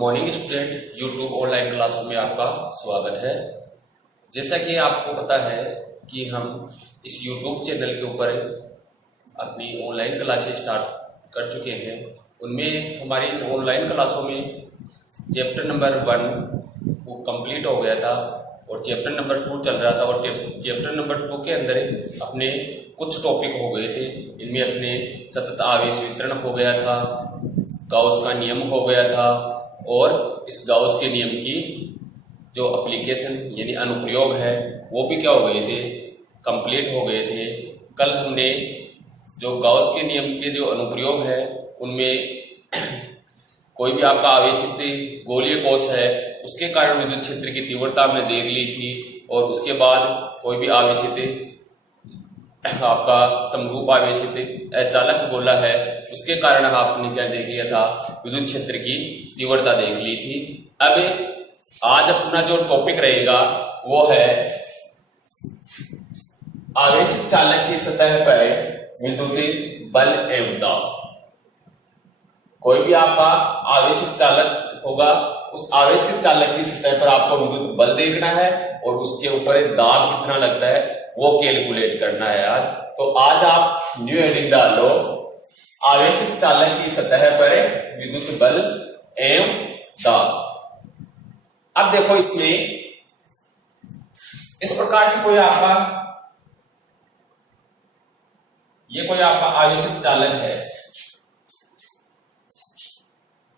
Morning student, YouTube online क्लासों में आपका स्वागत है। जैसा कि आपको पता है कि हम इस यूट्यूब चैनल के ऊपर अपनी ऑनलाइन क्लासेस स्टार्ट कर चुके हैं। उनमें हमारी ऑनलाइन क्लासों में चैप्टर नंबर 1 वो कंप्लीट हो गया था और चैप्टर नंबर 2 चल रहा था और चैप्टर नंबर 2 के अंदर अपने कुछ टॉपिक हो गए थे। इनमें अपने सतत आवेश वितरण हो गया था, गाउस का नियम हो गया था और इस गाउस के नियम की जो एप्लीकेशन यानी अनुप्रयोग है वो भी क्या हो गए थे, कंप्लीट हो गए थे। कल हमने जो गाउस के नियम के जो अनुप्रयोग है उनमें कोई भी आपका आवेशित गोलीय कोश है उसके कारण विद्युत क्षेत्र की तीव्रता हमने देख ली थी और उसके बाद कोई भी आवेशित आपका समरूप आवेशित अचालक गोला है उसके कारण आपने क्या देख लिया था, विद्युत क्षेत्र की तीव्रता देख ली थी। अब आज अपना जो टॉपिक रहेगा वो है आवेशित चालक की सतह पर विद्युत बल एवं दाब। कोई भी आपका आवेशित चालक होगा, उस आवेशित चालक की सतह पर आपको विद्युत बल देखना है और उसके ऊपर दाब कितना लगता है वो कैलकुलेट करना है आज। तो आज आप न्यू हेडिंग डाल लो, आवेशित चालक की सतह पर विद्युत बल एवं दाब। अब देखो इसमें इस प्रकार से कोई आपका आवेशित चालक है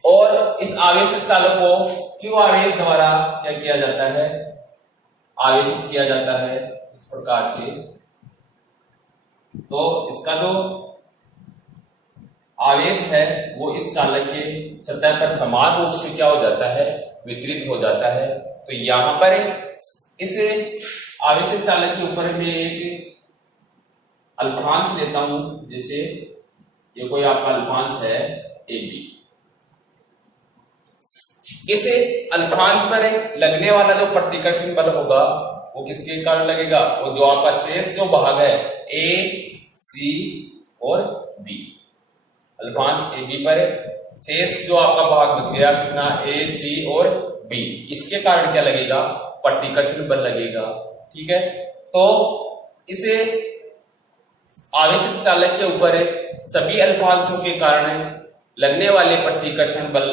और इस आवेशित चालक को क्यों आवेश द्वारा क्या किया जाता है, आवेशित किया जाता है इस प्रकार से। तो इसका जो आवेश है वो इस चालक के सतह पर समान रूप से क्या हो जाता है, वितरित हो जाता है। तो यहां पर इस आवेशित चालक के ऊपर मैं एक अल्पांश लेता हूं, जैसे ये कोई आपका अल्पांश है AB। इस अल्पांश पर लगने वाला जो प्रतिकर्षण बल होगा वो किसके कारण लगेगा, वो जो आपका शेष जो भाग है A, C और B। अल्पांश AB पर शेष जो आपका भाग बच गया कितना, A, C और B, इसके कारण क्या लगेगा, प्रतिकर्षण बल लगेगा। ठीक है, तो इसे आवेशित चालक के ऊपर सभी अल्पांशों के कारण लगने वाले प्रतिकर्षण बल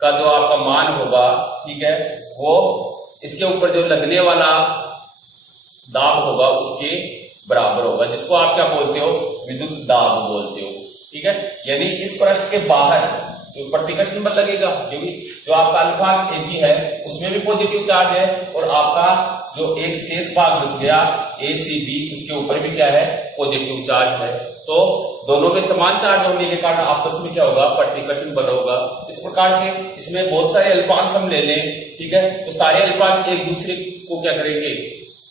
का जो आपका मान होगा, ठीक है, वो इसके ऊपर जो लगने वाला दाब होगा उसके बराबर होगा, जिसको आप क्या बोलते हो, विद्युत दाब बोलते हो। ठीक है, यानी इस पृष्ठ के बाहर जो प्रतिकर्षण बल लगेगा, क्योंकि जो आपका अल्पांश AB है उसमें भी पॉजिटिव चार्ज है और आपका जो एक शेष भाग बच गया ACB उसके ऊपर भी क्या है, पॉजिटिव चार्ज है। तो दोनों में समान चार्ज होने के कारण आपस में क्या होगा, प्रतिकर्षण बल होगा। इस प्रकार से इसमें बहुत सारे अल्पांश हम ले लें, ठीक है, तो सारे अल्पांश एक दूसरे को क्या करेंगे,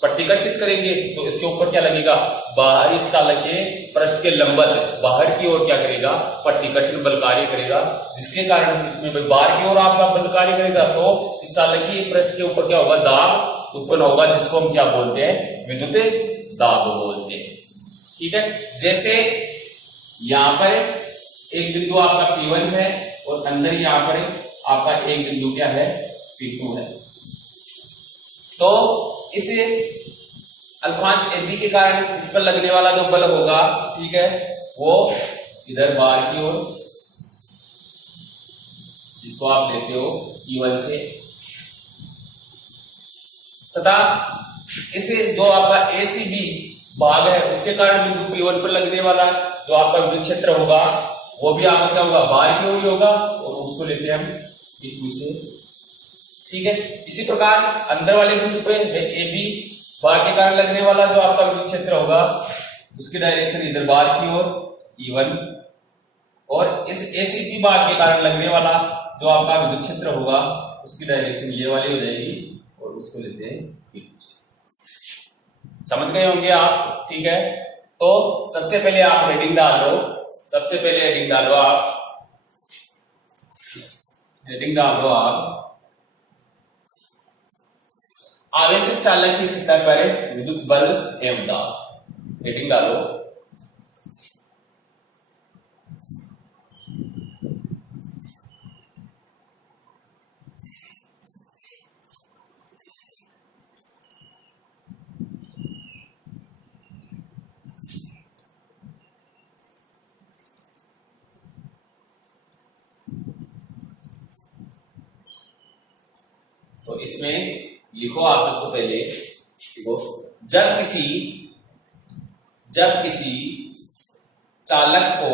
प्रतिकर्षित करेंगे। तो इसके ऊपर क्या लगेगा, बाहरी इस चालक के पृष्ठ के लंबवत बाहर की ओर क्या करेगा, प्रतिकर्षण बल कार्य करेगा, जिसके कारण इसमें बाहर की ओर आपका बल कार्य करेगा। तो इस चालक की पृष्ठ के ऊपर क्या होगा, दाब उत्पन्न होगा, जिसको हम क्या बोलते हैं, विद्युत दाब बोलते हैं। ठीक है, जैसे यहां पर एक बिंदु आपका P1 है और अंदर यहां पर आपका एक बिंदु क्या है, P2 है। तो इस अल्पांश AB के कारण इस पर लगने वाला जो बल होगा, ठीक है, वो इधर बाहर की ओर, जिसको आप लेते हो P1 से, तथा इसे जो आपका ACB भाग है उसके कारण बिंदु P1 पर लगने वाला जो आपका विद्युत क्षेत्र होगा वो भी आपका क्या होगा, बाहर की ओर ही होगा और उसको लेते हैं हम P2 से। ठीक है, इसी प्रकार अंदर वाले बिंदु पे AB भाग के कारण लगने वाला जो आपका विद्युत क्षेत्र होगा उसकी डायरेक्शन इधर बाहर की ओर E1 और इस ACB भाग के कारण लगने वाला जो आपका विद्युत क्षेत्र होगा उसकी डायरेक्शन ये वाली हो जाएगी और उसको लेते हैं P2 से। समझ गए होंगे आप। ठीक है, तो सबसे पहले आप हेडिंग डाल लो, सबसे पहले हेडिंग डालो आप, हेडिंग डाल दो आप, आवेशित चालक की सतह पर विद्युत बल एवं दाब। हेडिंग डालो। तो इसमें लिखो आप सबसे पहले, देखो, जब किसी चालक को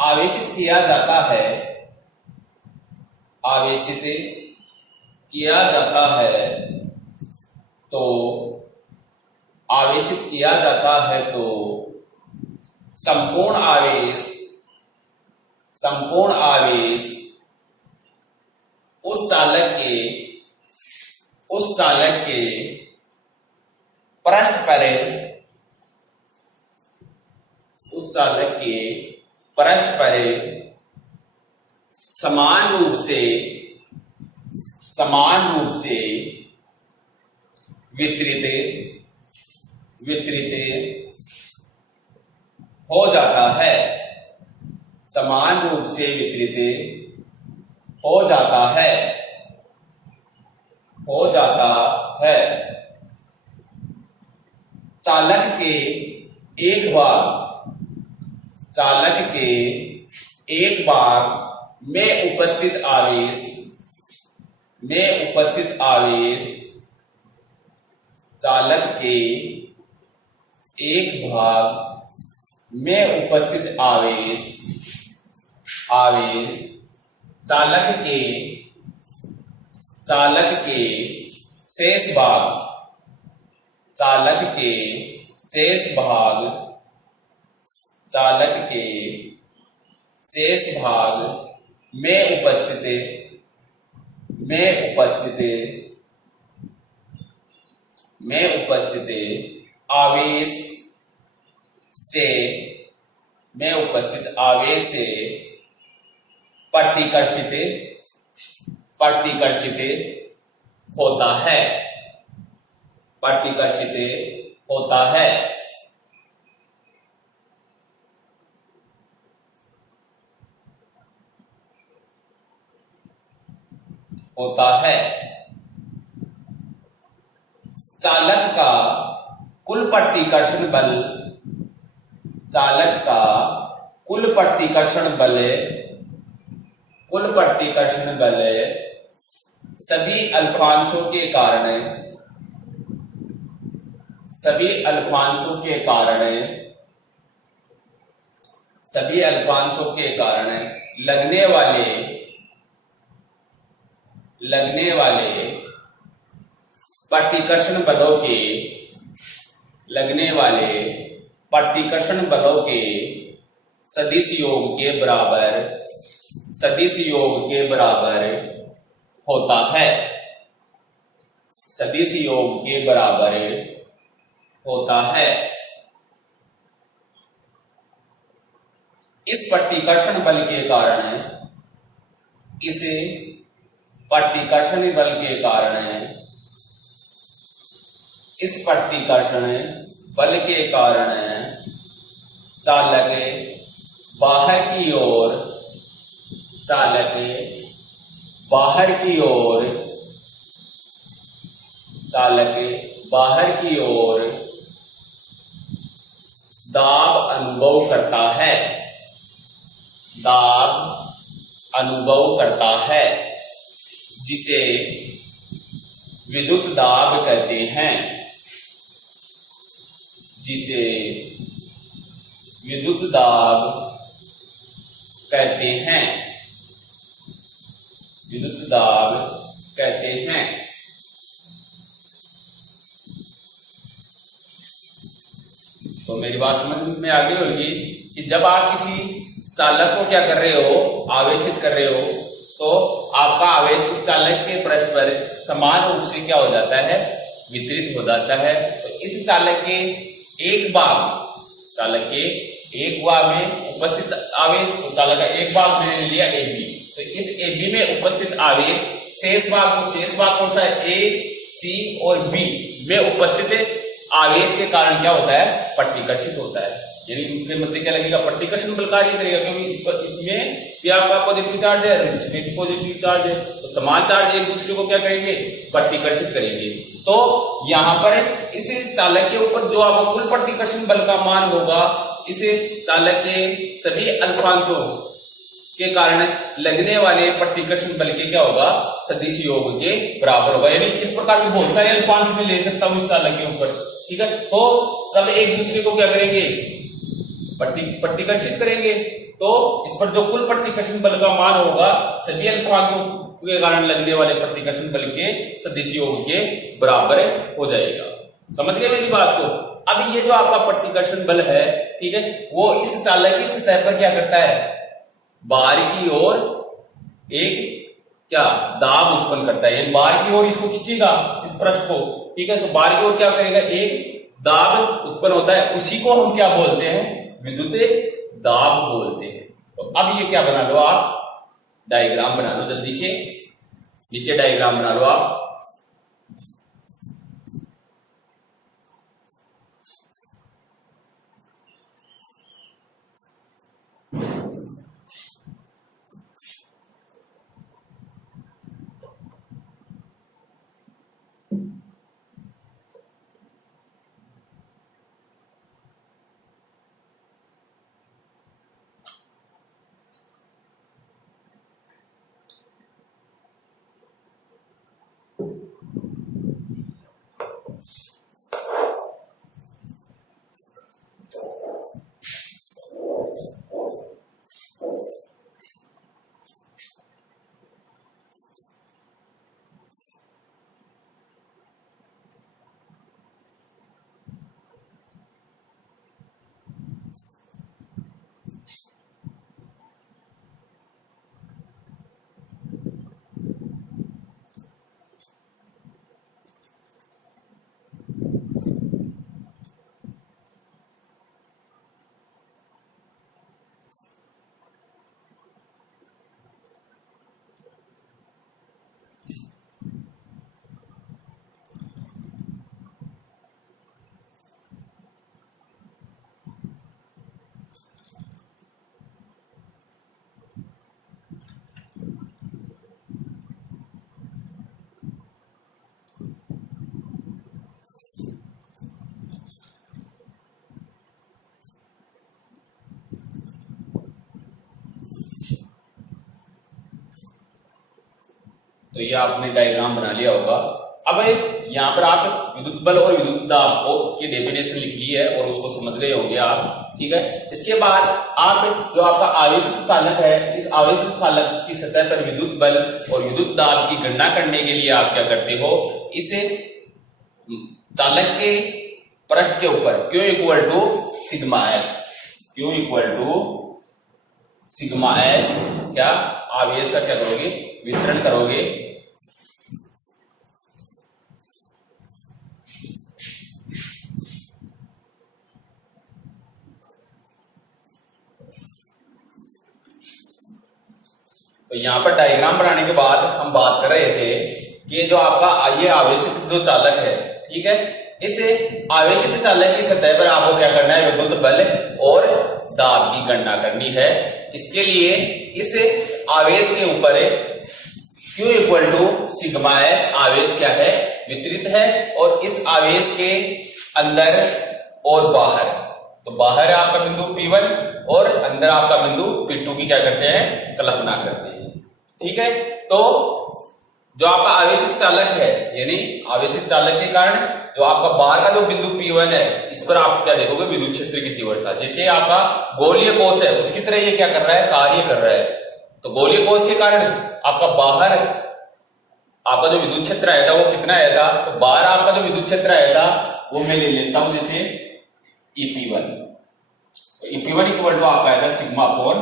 आवेशित किया जाता है, तो संपूर्ण आवेश उस चालक के पृष्ठ पर समान रूप से वितरित हो जाता है। समान रूप से वितरित हो जाता है। चालक के एक भाग में उपस्थित आवेश चालक के एक भाग में उपस्थित आवेश चालक के शेष भाग में उपस्थित आवेश से प्रतिकर्षित होता है। चालक का कुल प्रतिकर्षण बल सभी अल्फांशों के कारण लगने वाले प्रतिकर्षण बलों के सदिश योग के बराबर होता है। इस प्रतिकर्षण बल के कारण चालक बाहर की ओर दाब अनुभव करता है, जिसे विद्युत दाब कहते हैं। तो मेरी बात समझ में आ गई होगी कि जब आप किसी चालक को क्या कर रहे हो, आवेशित कर रहे हो, तो आपका आवेश उस चालक के पृष्ठ पर समान रूप से क्या हो जाता है, वितरित हो जाता है। तो इस चालक के एक भाग में उपस्थित आवेश, तो चालक का एक भाग मैंने ले लिया AB, तो इस AB में उपस्थित आवेश शेष भाग कौन सा है, A, C और B में उपस्थित आवेश के कारण क्या होता है, प्रतिकर्षित होता है। यानी उनके मध्य क्या लगेगा, प्रतिकर्षण बल कार्य करेगा, क्योंकि इसमें भी आपका पॉजिटिव चार्ज है, इसमें भी पॉजिटिव चार्ज है, तो समान चार्ज एक दूसरे को क्या करेंगे, प्रतिकर्षित करेंगे। तो यहाँ पर इस चालक के ऊपर जो आपका कुल प्रतिकर्षण बल का मान होगा, इस चालक के सभी अल्फांशों के कारण लगने वाले प्रतिकर्षण बल के क्या होगा, सदिश योग के बराबर होगा। यानी इस प्रकार में बहुत सारे अल्पांश में ले सकता हूं इस चालक के ऊपर, ठीक है। तो सब एक दूसरे को क्या करेंगे, प्रतिकर्षित करेंगे। तो इस पर जो कुल प्रतिकर्षण बल का मान होगा सभी अल्पांशों के कारण लगने वाले प्रतिकर्षण बल के सदिश योग के बराबर हो जाएगा। समझ गए मेरी बात को। अब ये जो आपका प्रतिकर्षण बल है, ठीक है, वो इस चालक की सतह पर क्या करता है, बाहर की ओर एक क्या दाब उत्पन्न करता है। यानी बाहर की ओर इसको खींचेगा इस पृष्ठ को, ठीक है, तो बाहर की ओर क्या करेगा, एक दाब उत्पन्न होता है। उसी को हम क्या बोलते हैं, विद्युत दाब बोलते हैं। तो अब ये क्या बना लो आप, डायग्राम बना लो जल्दी से, नीचे डायग्राम बना लो आप। तो ये आपने डायग्राम बना लिया होगा। अब यहाँ पर आप विद्युत बल और विद्युत दाब को की डेफिनेशन लिख ली है और उसको समझ गए होंगे आप, ठीक है। इसके बाद आप जो आपका आवेशित चालक है, इस आवेशित चालक की सतह पर विद्युत बल और विद्युत दाब की गणना करने के लिए आप क्या करते हो, इसे चालक के पृष्ठ के ऊपर Q equal to sigma S, Q equal to sigma S क्या आवेश का क्या करोगे, वितरण करोगे। तो यहां पर डायग्राम बनाने के बाद हम बात कर रहे थे कि जो आपका ये आवेशित जो चालक है, ठीक है, इस आवेशित चालक की सतह पर आपको क्या करना है, विद्युत बल और दाब की गणना करनी है। इसके लिए इस आवेश के ऊपर Q equal to sigma S आवेश क्या है, वितरित है, और इस आवेश के अंदर और बाहर, तो बाहर आपका बिंदु P1 और अंदर आपका बिंदु P2 की क्या करते हैं, कल्पना करते हैं, ठीक है। तो जो आपका आवेशित चालक है, यानी आवेशित चालक के कारण जो आपका बाहर का जो बिंदु P1 है, इस पर आप क्या देखोगे, विद्युत क्षेत्र की तीव्रता, जैसे आपका गोलीय कोश है उसकी तरह ये क्या कर रहा है, कार्य कर रहा है। तो गोलीय कोश के कारण आपका बाहर आपका जो विद्युत क्षेत्र आएगा वो कितना आएगा, तो बाहर आपका जो विद्युत क्षेत्र आएगा वो मैं ले लेता हूं जैसे EP1, तो EP1 इक्वल टू आपका आएगा सिग्मा अपॉन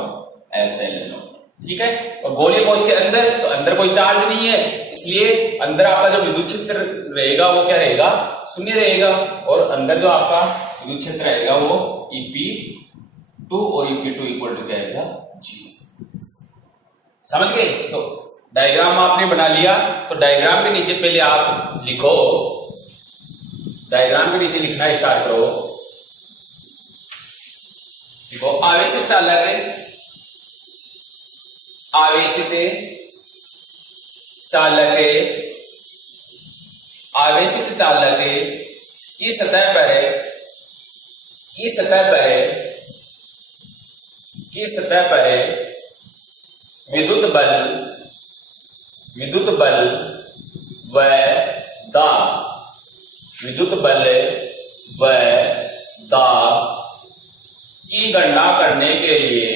एप्सिलॉन नॉट, ठीक है। और गोलीय कोश के अंदर, तो अंदर कोई चार्ज नहीं है, इसलिए अंदर आपका जो विद्युत क्षेत्र रहेगा वो क्या रहेगा, शून्य रहेगा, और अंदर जो आपका विद्युत क्षेत्र रहेगा वो EP2 और EP2 इक्वल टू क्या आएगा, 0। समझ गए। तो डायग्राम आपने बना लिया, तो डायग्राम के नीचे पहले आप लिखो, डायग्राम के नीचे लिखना स्टार्ट करो। देखो आवेशित चालक, आवेशित चालक, आवेशित चालक की सतह पर, की सतह पर, की सतह पर विद्युत बल व दाब, विद्युत बल व दाब की गणना करने के लिए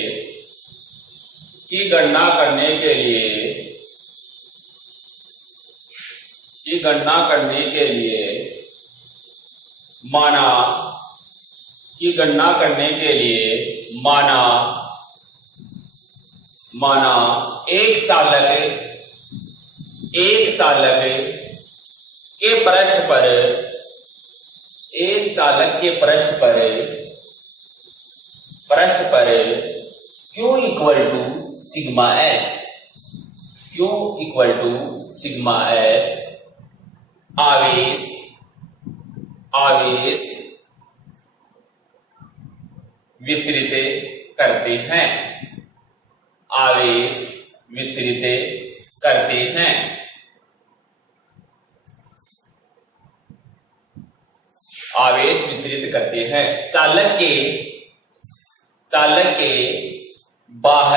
माना एक चालक के पृष्ठ पर Q equal to sigma S आवेश वितरित करते हैं, चालक के बाहर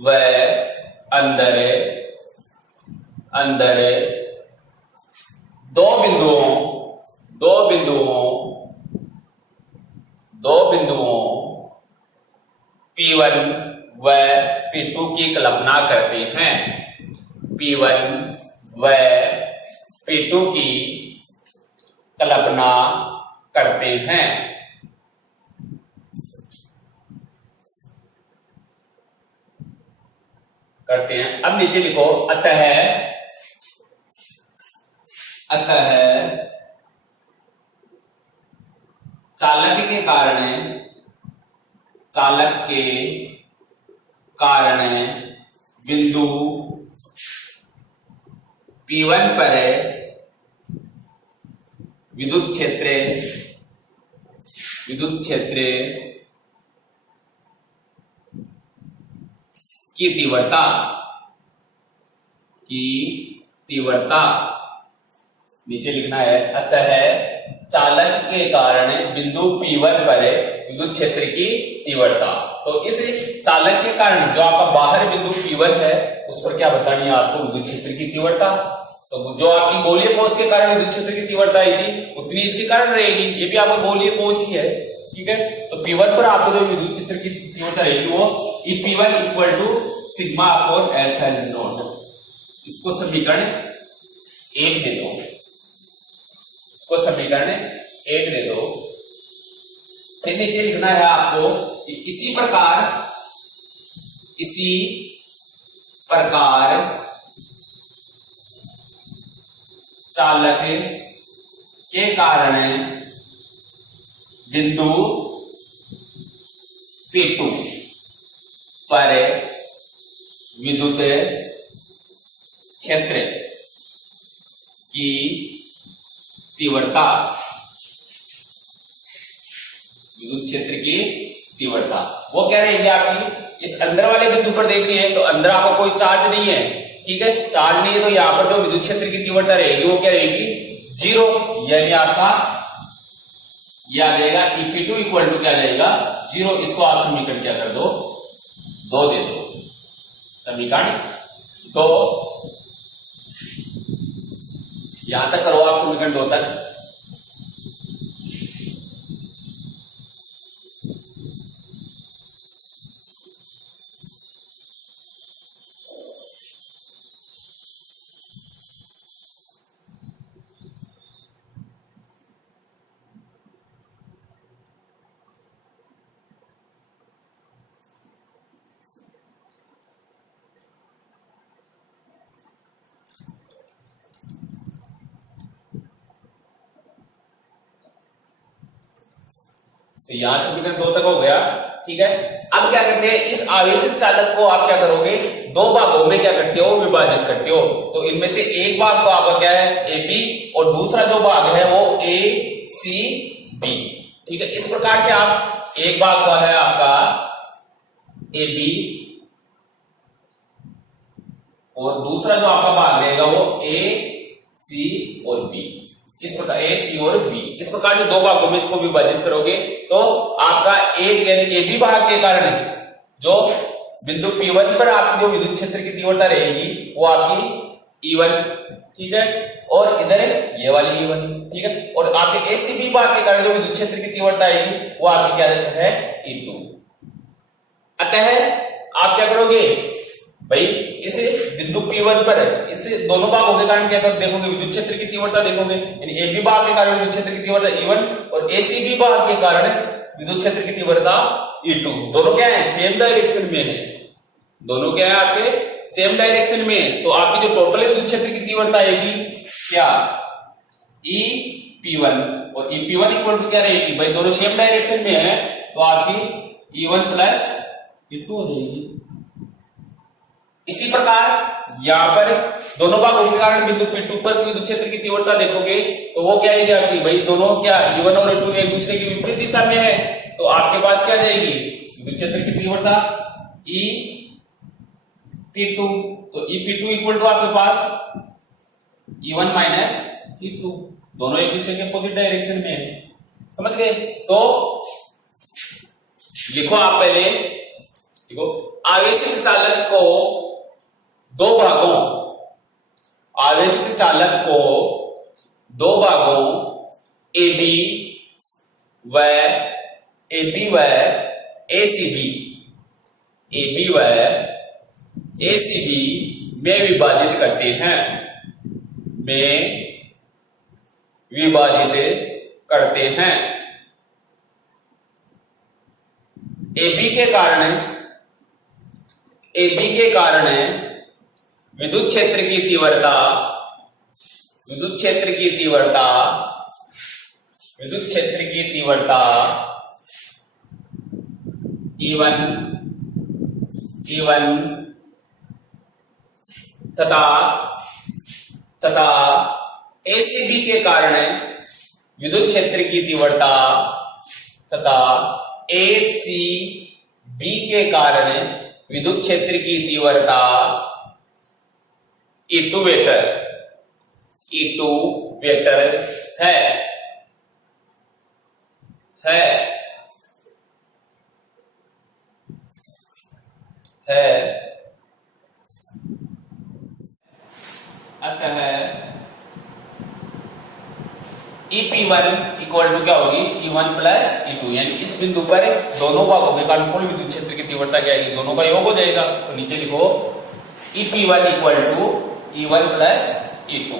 व अंदर दो बिंदुओं P1 व P2 की कल्पना करते हैं, अब नीचे लिखो अतः चालक के कारण बिंदु P1 पर विद्युत क्षेत्र की तीव्रता नीचे लिखना है, अतः चालक के कारण बिंदु P1 पर विद्युत क्षेत्र की तीव्रता। तो इस चालक के कारण जो आपका बाहर बिंदु P1 है उस पर क्या बतानी है आपको, विद्युत क्षेत्र की तीव्रता। तो जो आपकी गोलीय कोश के कारण विद्युत क्षेत्र की तीव्रता आएगी उतनी इसके कारण रहेगी, ये भी आपका गोलीय कोश ही है, ठीक है। तो P1 पर आपको जो विद्युत क्षेत्र की तीव्रता रहेगी वो P1 equal to sigma upon epsilon naught. इसको समीकरण 1 दे दो, फिर नीचे लिखना है आपको इसी प्रकार चालक के कारण बिंदु P2 पर विद्युत क्षेत्र की तीव्रता वो क्या रहेगी आपकी, इस अंदर वाले बिंदु पर देख रही है तो अंदर आपको कोई चार्ज नहीं है, ठीक है, चार्ज नहीं है, तो यहाँ पर जो विद्युत क्षेत्र की तीव्रता रहेगी वो क्या रहेगी, 0, यानी आपका यह आ जाएगा P2 इक्वल टू क्या रहेगा, 0। इसको आप समीकरण क्या कर दो, 2 दे दो, समीकरण 2। यहां तक करो आप समीकरण 2 तक। तो यहां से समीकरण 2 तक हो गया, ठीक है। अब क्या करते हैं, इस आवेशित चालक को आप क्या करोगे, 2 भागों में क्या करते हो, विभाजित करते हो। तो इनमें से एक भाग तो आपका क्या है, AB, और दूसरा जो भाग है वो ACB, ठीक है। इस प्रकार से आप एक भाग का है आपका AB और दूसरा जो आपका भाग रहेगा वो AC और B, इस प्रकार ए सी और बी, इस प्रकार से दो भागों में इसको विभाजित करोगे तो आपका एक ए बी भाग के कारण जो बिंदु P1 पर आपकी जो विद्युत क्षेत्र की तीव्रता रहेगी वो आपकी E1, ठीक है, और इधर ये वाली E1, ठीक है, और आपके एसीबी भाग के कारण जो विद्युत क्षेत्र की तीव्रता आएगी वो आपकी क्या है E2। अतः आप क्या करोगे भाई, इस बिंदु P1 पर इस दोनों भागों के कारण क्या कर देखोगे विद्युत क्षेत्र की तीव्रता देखोगे, यानी एबी भाग के कारण विद्युत क्षेत्र की तीव्रता E1 और एसीबी भाग के कारण विद्युत क्षेत्र की तीव्रता E2। दोनों क्या है, सेम डायरेक्शन में है, दोनों क्या है आपके सेम डायरेक्शन में। तो आपकी जो टोटल विद्युत क्षेत्र की तीव्रता आएगी क्या EP1, और EP1 इक्वल टू क्या रहेगी भाई, दोनों सेम डायरेक्शन में है तो आपकी E1 प्लस E2 हो जाएगी। इसी प्रकार यहां पर दोनों भागों के कारण बिंदु P2 पर विद्युत क्षेत्र की तीव्रता देखोगे तो वो क्या आएगी आपकी भाई, दोनों क्या E1 और E2 एक दूसरे की विपरीत दिशा में है तो आपके पास क्या जाएगी विद्युत क्षेत्र की तीव्रता EP2, तो EP2 इक्वल टू आपके पास E1 माइनस E2, दोनों एक दूसरे के अपोजिट डायरेक्शन में है, समझ गए। तो लिखो आप पहले, देखो आवेशित चालक को दो भागों, आवेशित चालक को दो भागों AB व ACB में विभाजित करते हैं, में विभाजित करते हैं। AB के कारण विद्युत क्षेत्र की तीव्रता E1 तथा ACB के कारण विद्युत क्षेत्र की तीव्रता तथा ACB के कारण विद्युत क्षेत्र की तीव्रता E2 वेक्टर है। अतः EP1 इक्वल टू क्या होगी E1 प्लस E2, यानी इस बिंदु पर दोनों भागों के कारण कुल विद्युत क्षेत्र की तीव्रता क्या आएगी, दोनों का योग हो जाएगा। तो नीचे लिखो EP1 equal to E1 plus E2,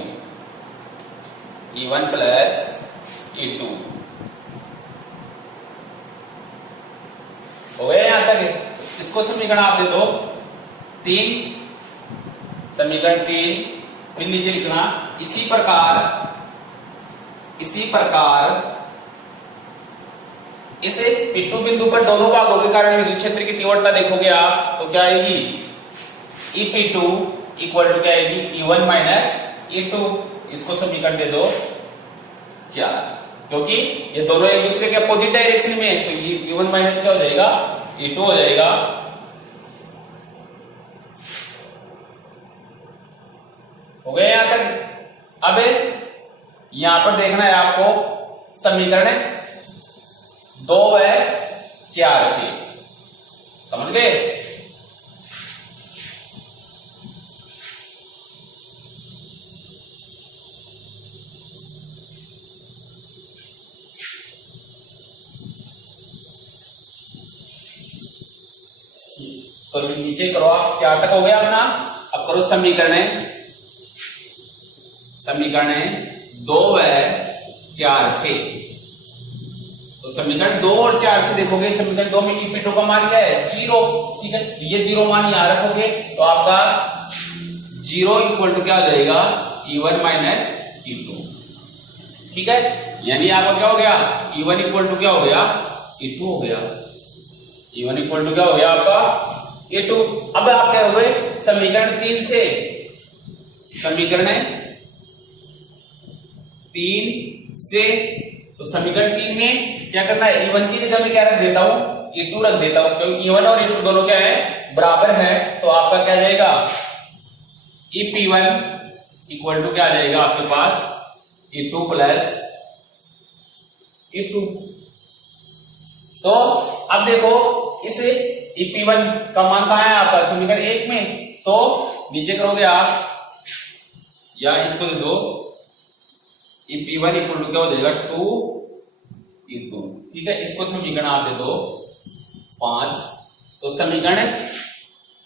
E1 plus E2 हो गया यहां तक। इसको समीकरण आप दे दो 3, समीकरण 3, फिर नीचे लिखना इसी प्रकार इसे P2 बिंदु पर दोनों भागों के कारण विद्युत क्षेत्र की तीव्रता देखोगे आप तो क्या आएगी EP2 इक्वल टू क्या आएगी E1 माइनस E2। इसको समीकरण दे दो 4, क्योंकि ये दोनों एक दूसरे के अपोजिट डायरेक्शन में है तो E1 माइनस क्या हो जाएगा E2 हो जाएगा। हो गया यहां तक। अब यहां पर देखना है आपको समीकरण 2 व 4 से, समझ गए। तो नीचे करो आप, 4 तक हो गया अपना। अब करो समीकरण 2 व 4 से। तो समीकरण 2 और 4 से देखोगे, समीकरण 2 में EP2 का मान क्या है 0, ठीक है, ये 0 मान यहां रखोगे तो आपका 0 इक्वल टू क्या हो जाएगा E1 माइनस E2, ठीक है, यानी आपका क्या हो गया E1 इक्वल टू क्या हो गया E2 हो गया। E1 इक्वल टू क्या हो गया आपका E2। अब आप क्या हो गए समीकरण 3 से, तो समीकरण 3 में क्या करना है E1 की जगह में क्या रख देता हूं E2 रख देता हूं, क्योंकि E1 और E2 दोनों क्या है बराबर है। तो आपका क्या जाएगा EP1 इक्वल टू क्या आ जाएगा आपके पास E2 प्लस E2। तो अब देखो इस EP1 का मान कहाँ है आपका समीकरण 1 में, तो नीचे करोगे आप या इसको दे दो EP1 इक्वल टू क्या हो जाएगा 2E2, ठीक है। इसको समीकरण आप दे दो 5, तो समीकरण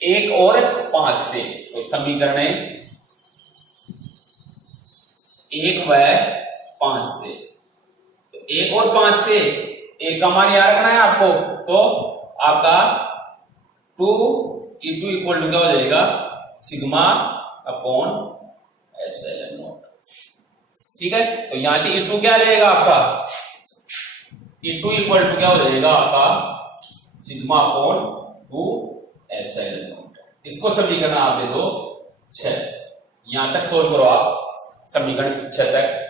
1 और 5 से, तो समीकरण 1 व 5 से, तो 1 और 5 से 1 का मान याद रखना है आपको, तो आपका 2E2 इक्वल टू क्या हो जाएगा सिग्मा अपॉन एप्सिलॉन नॉट, ठीक है। तो यहां से E2 क्या आ जाएगा आपका, E2 इक्वल टू क्या हो जाएगा आपका सिग्मा अपॉन 2 एप्सिलॉन नॉट। इसको समीकरण आप दे दो 6, यहां तक सोल्व करो आप समीकरण 6 तक।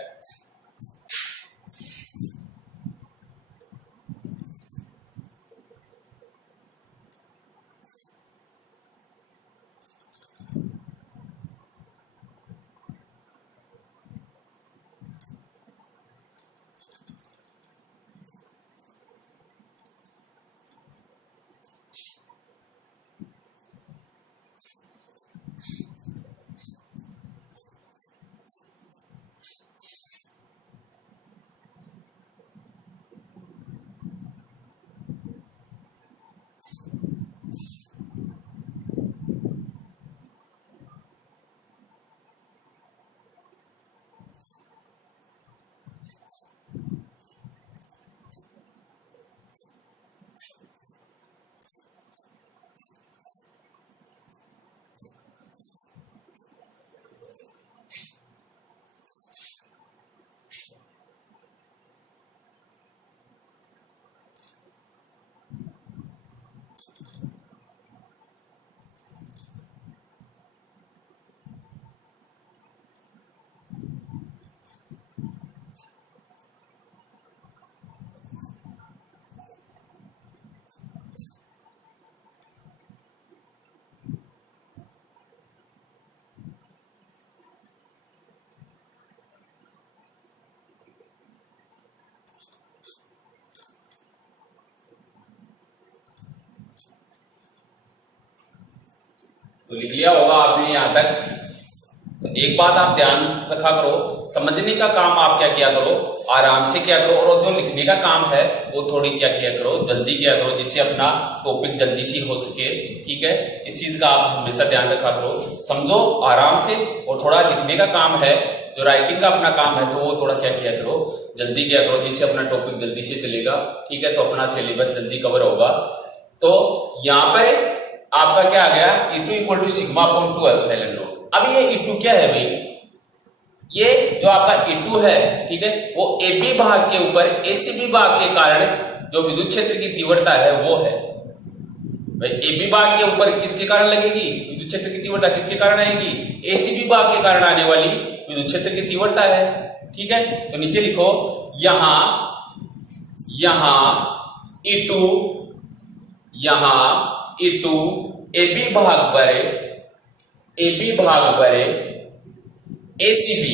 तो लिख लिया होगा आपने यहां तक। तो एक बात आप ध्यान रखा करो, समझने का काम आप क्या किया करो, आराम से किया करो, और जो लिखने का काम है वो थोड़ी क्या किया करो, जल्दी किया करो, जिससे अपना टॉपिक जल्दी से हो सके, ठीक है। इस चीज का आप हमेशा ध्यान रखा करो, समझो आराम से, और थोड़ा लिखने का काम है, जो राइटिंग का अपना काम है, तो वो थोड़ा क्या किया करो, जल्दी किया करो, जिससे अपना टॉपिक जल्दी से चलेगा, ठीक है। तो अपना सिलेबस जल्दी कवर होगा। तो यहां पर आपका क्या आ गया, E2 equal to sigma upon 2 epsilon naught. अब ये E2 क्या है भाई, ये जो आपका E2 है, ठीक है, वो AB भाग के ऊपर ACB भाग के कारण जो विद्युत क्षेत्र की तीव्रता है वो है भाई। AB भाग के ऊपर किसके कारण लगेगी विद्युत क्षेत्र की तीव्रता, किसके कारण आएगी, ACB भाग के कारण आने वाली विद्युत क्षेत्र की तीव्रता है, ठीक है। तो नीचे लिखो यहां E2, यहां E2 AB भाग पर ACB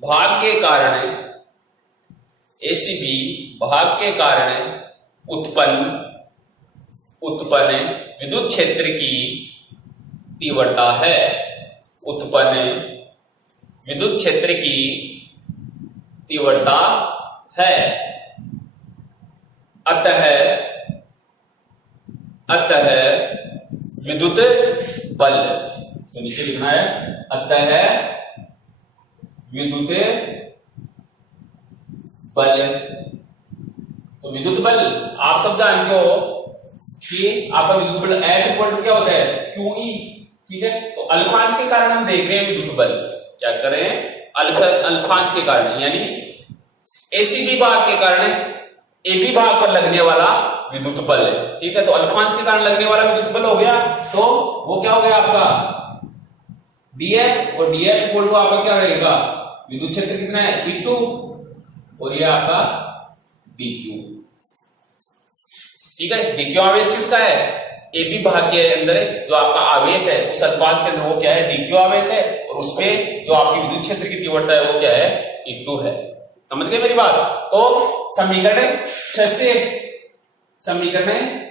भाग के कारण उत्पन्न विद्युत क्षेत्र की तीव्रता है, उत्पन्न विद्युत क्षेत्र की तीव्रता है। अतः विद्युत बल, तो नीचे लिखना है अतः विद्युत बल। तो विद्युत बल आप सब जानते हो कि आपका विद्युत बल F इक्वल टू क्या होता है QE, ठीक है। तो अल्फांश के कारण हम देख रहे हैं विद्युत बल, क्या करें अल्फांश के कारण, यानी ACB भाग के कारण AB भाग पर लगने वाला विद्युत बल है, ठीक है। तो अल्फांश के कारण लगने वाला विद्युत बल हो गया, तो वो क्या हो गया आपका dF, और dF इक्वल टू आपका क्या रहेगा, विद्युत क्षेत्र कितना है E2, और ये आपका dQ, ठीक है। dQ आवेश किसका है, ए बी भाग के अंदर जो आपका आवेश है उस अल्पांश के अंदर वो क्या है, dq आवेश है, और उसपे जो आपकी विद्युत क्षेत्र की तीव्रता है वो क्या है, E2 है। समझ गए मेरी बात? तो समीकरण 6 से समीकरण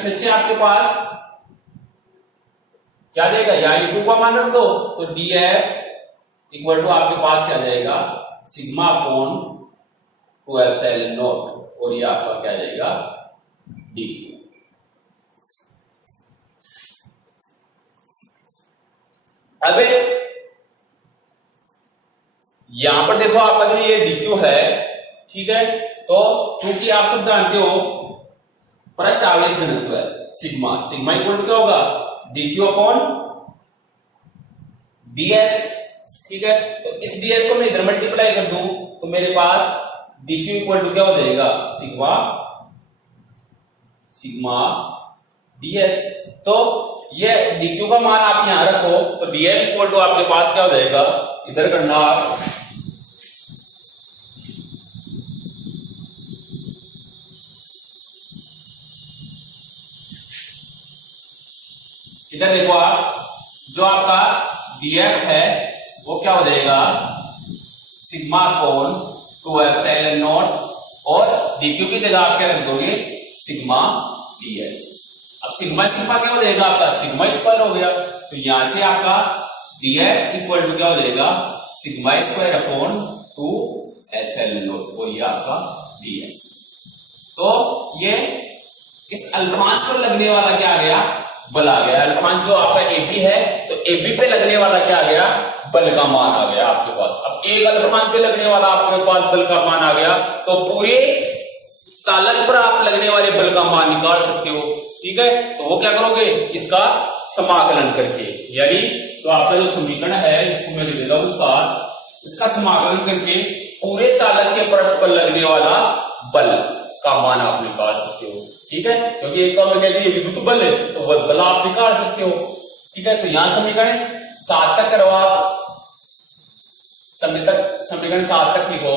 6 से आपके पास क्या जाएगा, यहाँ E2 का मान रख दो तो dF इक्वल टू आपके पास क्या जाएगा, सिग्मा अपॉन 2 एप्सिलॉन नॉट, और ये आपका क्या जाएगा, dq। अब यहां पर देखो आपका जो ये dq है, ठीक है, तो क्योंकि आप सब जानते हो पृष्ठ आवेश घनत्व है सिग्मा इक्वल टू क्या होगा, dq अपॉन ds, ठीक है। तो इस ds को मैं इधर मल्टीप्लाई कर दूं तो मेरे पास dq इक्वल टू क्या हो जाएगा, सिग्मा ds। तो ये dq का मान आप यहां रखो तो dl इक्वल टू आपके पास क्या हो जाएगा, इधर करना आप इधर देखो आप, जो आपका df है वो क्या हो जाएगा, सिग्मा अपॉन 2 एप्सिलॉन नॉट, और dq की जगह आप क्या रख दोगे, सिग्मा ds। अब सिग्मा क्या हो जाएगा आपका, सिग्मा स्क्वायर हो गया, तो यहां से आपका df इक्वल टू क्या हो जाएगा, sigma square upon 2 epsilon not, और ये आपका ds। तो ये इस अल्फांस पर लगने वाला क्या आ गया, बल आ गया। अल्फांस जो आपका AB है तो AB पे लगने वाला क्या आ गया, बल का मान आ गया आपके पास। अब एक अल्फांस पे लगने वाला आपके पास बल का मान आ गया, तो पूरे चालक पर आप लगने वाले बल का मान निकाल सकते हो, ठीक है। तो वो क्या करोगे, इसका समाकलन करके, यानी तो आपका जो समीकरण है इसको मैं दे देता हूं 7, इसका समाकलन करके पूरे चालक के पृष्ठ पर लगने वाला बल का मान आप निकाल सकते हो, ठीक है। क्योंकि एक तो ये विद्युत बल है तो वह बल आप निकाल सकते हो, ठीक है। तो यहां समीकरण 7 तक करो आप, समीकरण 7 तक लिखो।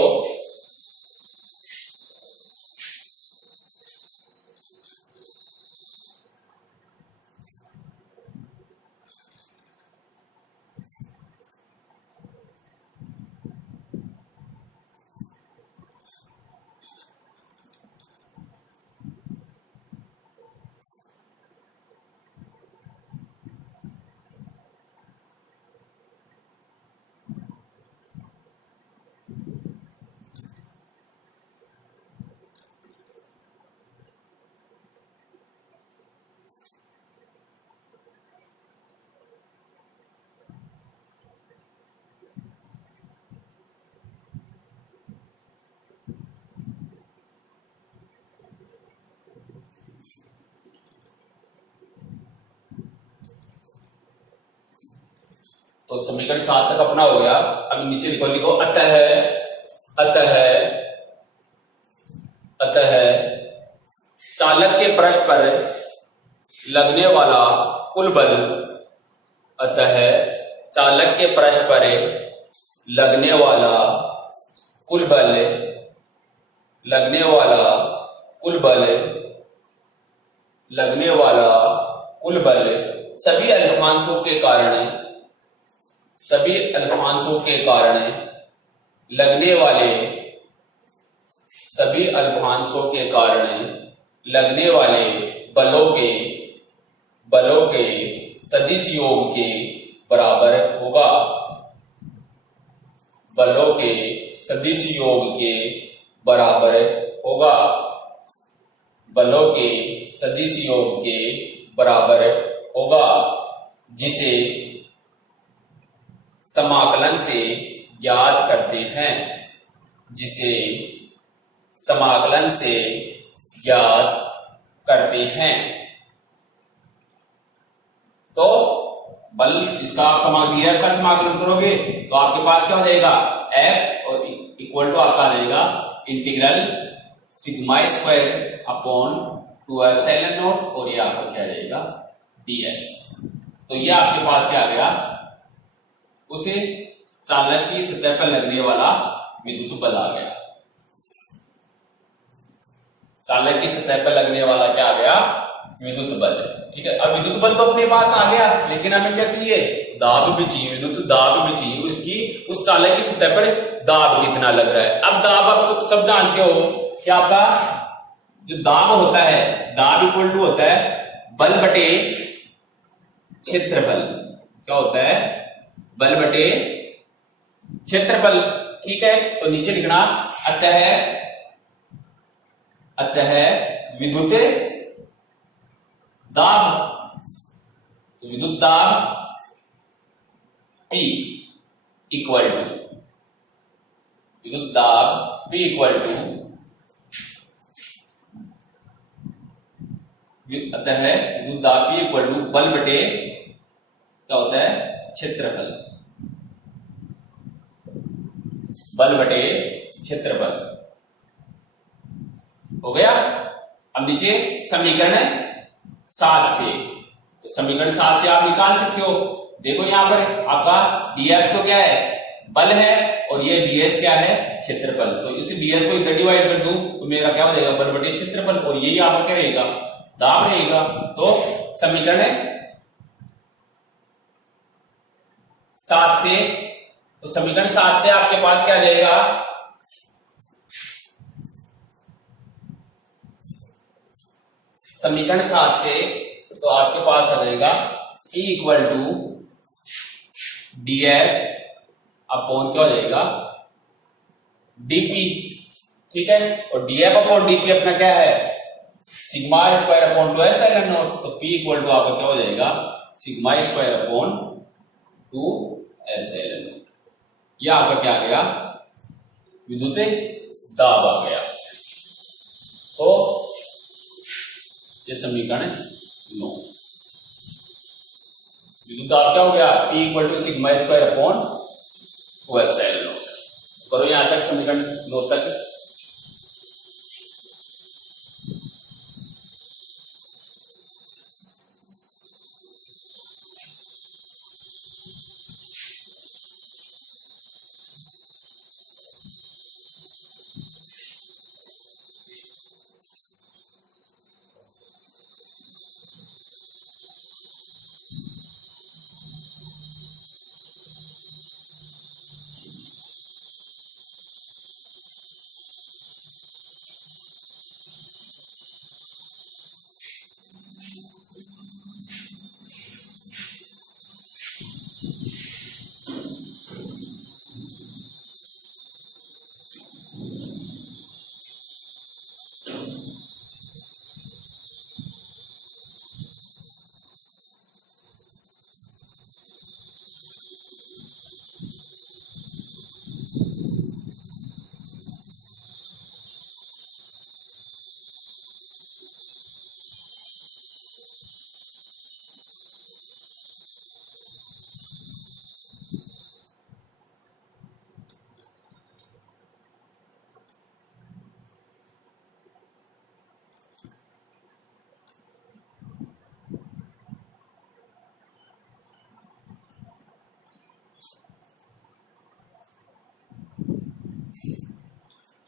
तो समीकरण 7 तक अपना हो गया। अब नीचे लिखो अतः चालक के पृष्ठ पर लगने वाला कुल बल, अतः चालक के पृष्ठ पर लगने वाला कुल बल सभी अल्फांशों के कारण लगने वाले बलों के सदिश योग के बराबर होगा। बलों के सदिश योग के बराबर होगा। बलों के सदिश योग के बराबर होगा, जिसे समाकलन से ज्ञात करते हैं। जिसे समाकलन से ज्ञात करते हैं। तो बल इसका आप DF का समाकलन करोगे तो आपके पास क्या हो जाएगा, F, और इक्वल टू आपका आ जाएगा integral sigma square upon 2 epsilon not, और ये आपका क्या आ जाएगा, ds। तो ये आपके पास क्या आ गया, उसे चालक की सतह पर लगने वाला विद्युत बल आ गया। चालक की सतह पर लगने वाला क्या आ गया, विद्युत बल। ठीक है, अब विद्युत बल तो अपने पास आ गया, लेकिन हमें क्या चाहिए, दाब भी चाहिए, विद्युत दाब भी चाहिए, उसकी उस चालक की सतह पर दाब कितना लग रहा है। अब दाब आप सब जानते हो कि आपका जो दाब होता है, दाब इक्वल टू होता है बल बटे क्षेत्रफल। क्या होता है, बल बटे क्षेत्रफल। ठीक है, तो नीचे लिखना अतः विद्युत दाब, तो विद्युत दाब P इक्वल टू, विद्युत दाब P इक्वल टू, अतः विद्युत दाब P इक्वल टू बल बटे क्या होता है, क्षेत्रफल, बल बटे क्षेत्रफल। हो गया। अब नीचे समीकरण 7 से, तो समीकरण 7 से आप निकाल सकते हो। देखो यहां पर आपका dF तो क्या है, बल है, और ये ds क्या है, क्षेत्रफल। तो इस ds को इधर डिवाइड कर दूं तो मेरा क्या हो जाएगा, बल बटे क्षेत्रफल, और यही आपका क्या रहेगा, दाब रहेगा। तो समीकरण 7 से, तो समीकरण 7 से आपके पास क्या आ जाएगा, समीकरण 7 से तो आपके पास आ जाएगा P equal to dF upon क्या हो जाएगा, dP। ठीक है, और dF अपॉन dP अपना क्या है, sigma square upon 2 epsilon naught. तो P इक्वल टू आपका क्या हो जाएगा, sigma square upon 2 epsilon not. यह आपका क्या आ गया, विद्युत दाब आ गया। तो ये समीकरण 9, विद्युत दाब क्या हो गया, P equal to sigma square upon 2 epsilon naught. करो यहां तक समीकरण 9 तक।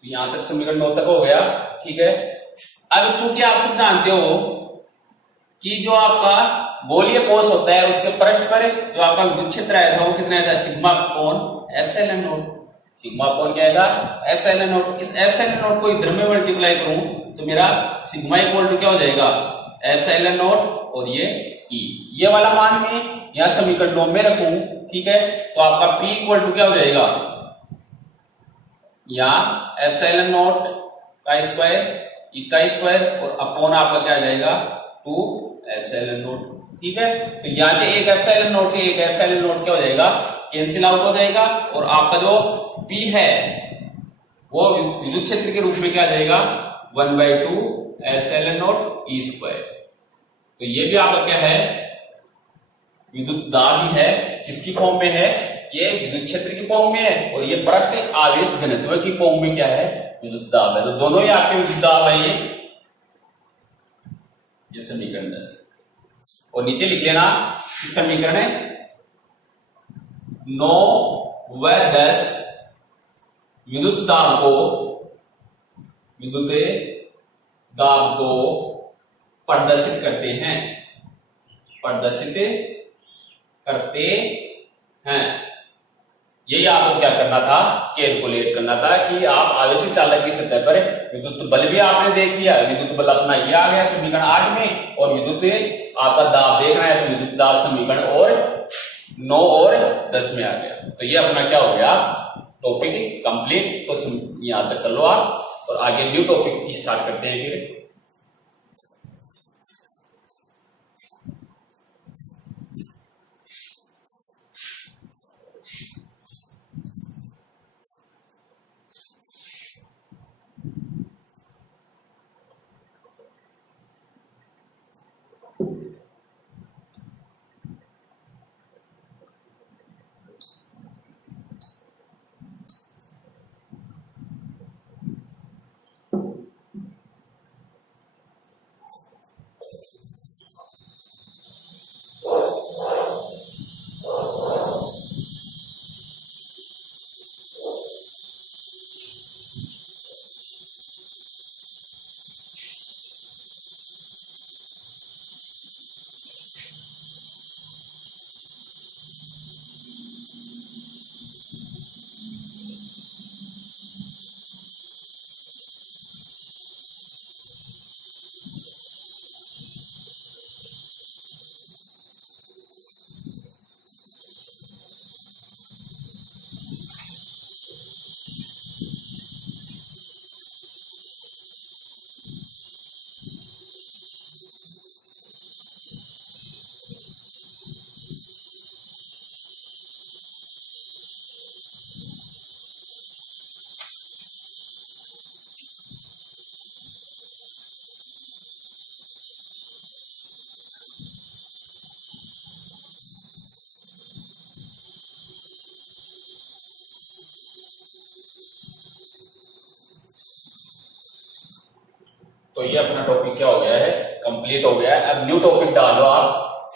यहां तक समीकरण 9 तक हो गया। ठीक है, अब चूंकि आप सब जानते हो कि जो आपका गोलीय कोश होता है उसके पृष्ठ पर जो आपका विद्युत क्षेत्र आया था वो कितना आया था, sigma upon epsilon not. Sigma upon क्या आएगा, एप्सिलॉन नॉट। इस एप्सिलॉन नॉट को इधर में मल्टीप्लाई करूं तो मेरा सिग्मा इक्वल टू क्या हो जाएगा, एप्सिलॉन नॉट और ये ई। ये वाला मान मैं यहां समीकरण 9 में रखूं। ठीक है, तो आपका P इक्वल टू क्या हो जाएगा, या एप्सिलॉन नॉट का स्क्वायर, ई का स्क्वायर, और अपॉन आपका क्या आ जाएगा 2 एप्सिलॉन नॉट। ठीक है, तो यहां से एक एप्सिलॉन नॉट से एक एप्सिलॉन नॉट क्या हो जाएगा, कैंसिल आउट हो जाएगा, और आपका जो P है वो विद्युत क्षेत्र के रूप में क्या आ जाएगा, 1/2 एप्सिलॉन नॉट ई स्क्वायर। तो ये भी आपका क्या है, विद्युत दाब ही है। किसकी फॉर्म में है, ये विद्युत क्षेत्र की फॉर्म में है, और ये पृष्ठ आवेश घनत्व की फॉर्म में क्या है, विद्युत दाब है। तो दोनों ही आपके विद्युत दाब है। ये समीकरण 10, और नीचे लिख लेना इस समीकरण 9 व 10 विद्युत दाब को, विद्युत दाब को प्रदर्शित करते हैं, प्रदर्शित करते हैं। यही आपको क्या करना था, कैलकुलेट करना था कि आप आवेशित चालक की सतह पर विद्युत बल भी आपने देख लिया, विद्युत बल अपना ये आ गया समीकरण 8 में, और विद्युत आपका दाब देखना है तो विद्युत दाब समीकरण और 9 और 10 में आ गया। तो ये अपना क्या हो गया, टॉपिक कंप्लीट। तो यहां तक कर लो आप, और आगे न्यू टॉपिक की स्टार्ट करते हैं फिर। तो ये अपना टॉपिक क्या हो गया है, कंप्लीट हो गया है। अब न्यू टॉपिक डालो आप,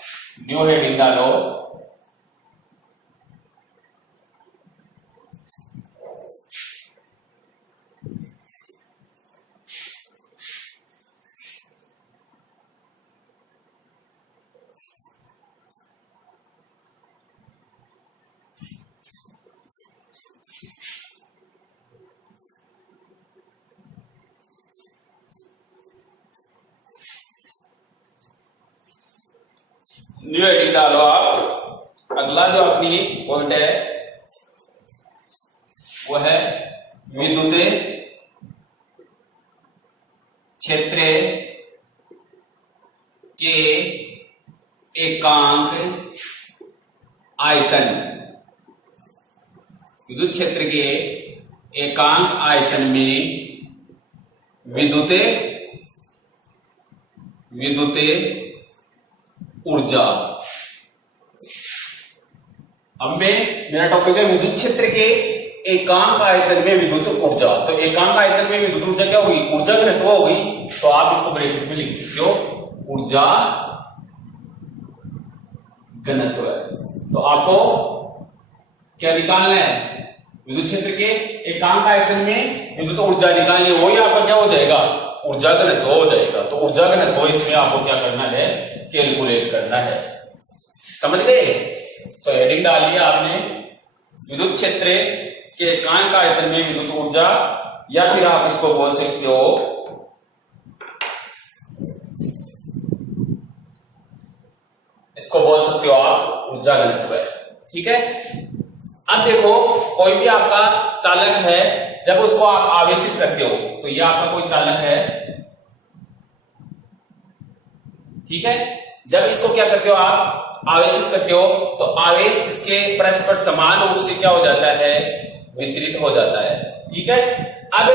न्यू हेडिंग डालो। न्यू हेडिंग डालो आप। अगला जो अपनी पॉइंट है वो है विद्युत क्षेत्र के एकांक आयतन। विद्युत क्षेत्र के एकांक आयतन में विद्युत ऊर्जा। अब मेरा टॉपिक है विद्युत क्षेत्र के एकांक आयतन में विद्युत ऊर्जा। तो एकांक आयतन में विद्युत ऊर्जा क्या होगी, ऊर्जा घनत्व होगी। तो आप इसको ब्रैकेट में लिख सकते हो, ऊर्जा घनत्व। तो आपको क्या निकालना है, विद्युत क्षेत्र के एकांक आयतन में विद्युत ऊर्जा निकालनी है। वही आपका क्या हो जाएगा, ऊर्जा घनत्व हो जाएगा। तो ऊर्जा घनत्व इसमें आपको क्या करना है, कैलकुलेट करना है। समझ गए। तो हेडिंग डाल दिया आपने, विद्युत क्षेत्र के एकांक आयतन में विद्युत ऊर्जा, या फिर आप इसको बोल सकते हो आप ऊर्जा घनत्व है। ठीक है। अब देखो, कोई भी आपका चालक है, जब उसको आप आवेशित करते हो, तो ये आपका कोई चालक है, ठीक है। जब इसको क्या करते हो, आप आवेशित करते हो, तो आवेश इसके पृष्ठ पर समान रूप से क्या हो जाता है, वितरित हो जाता है। ठीक है। अब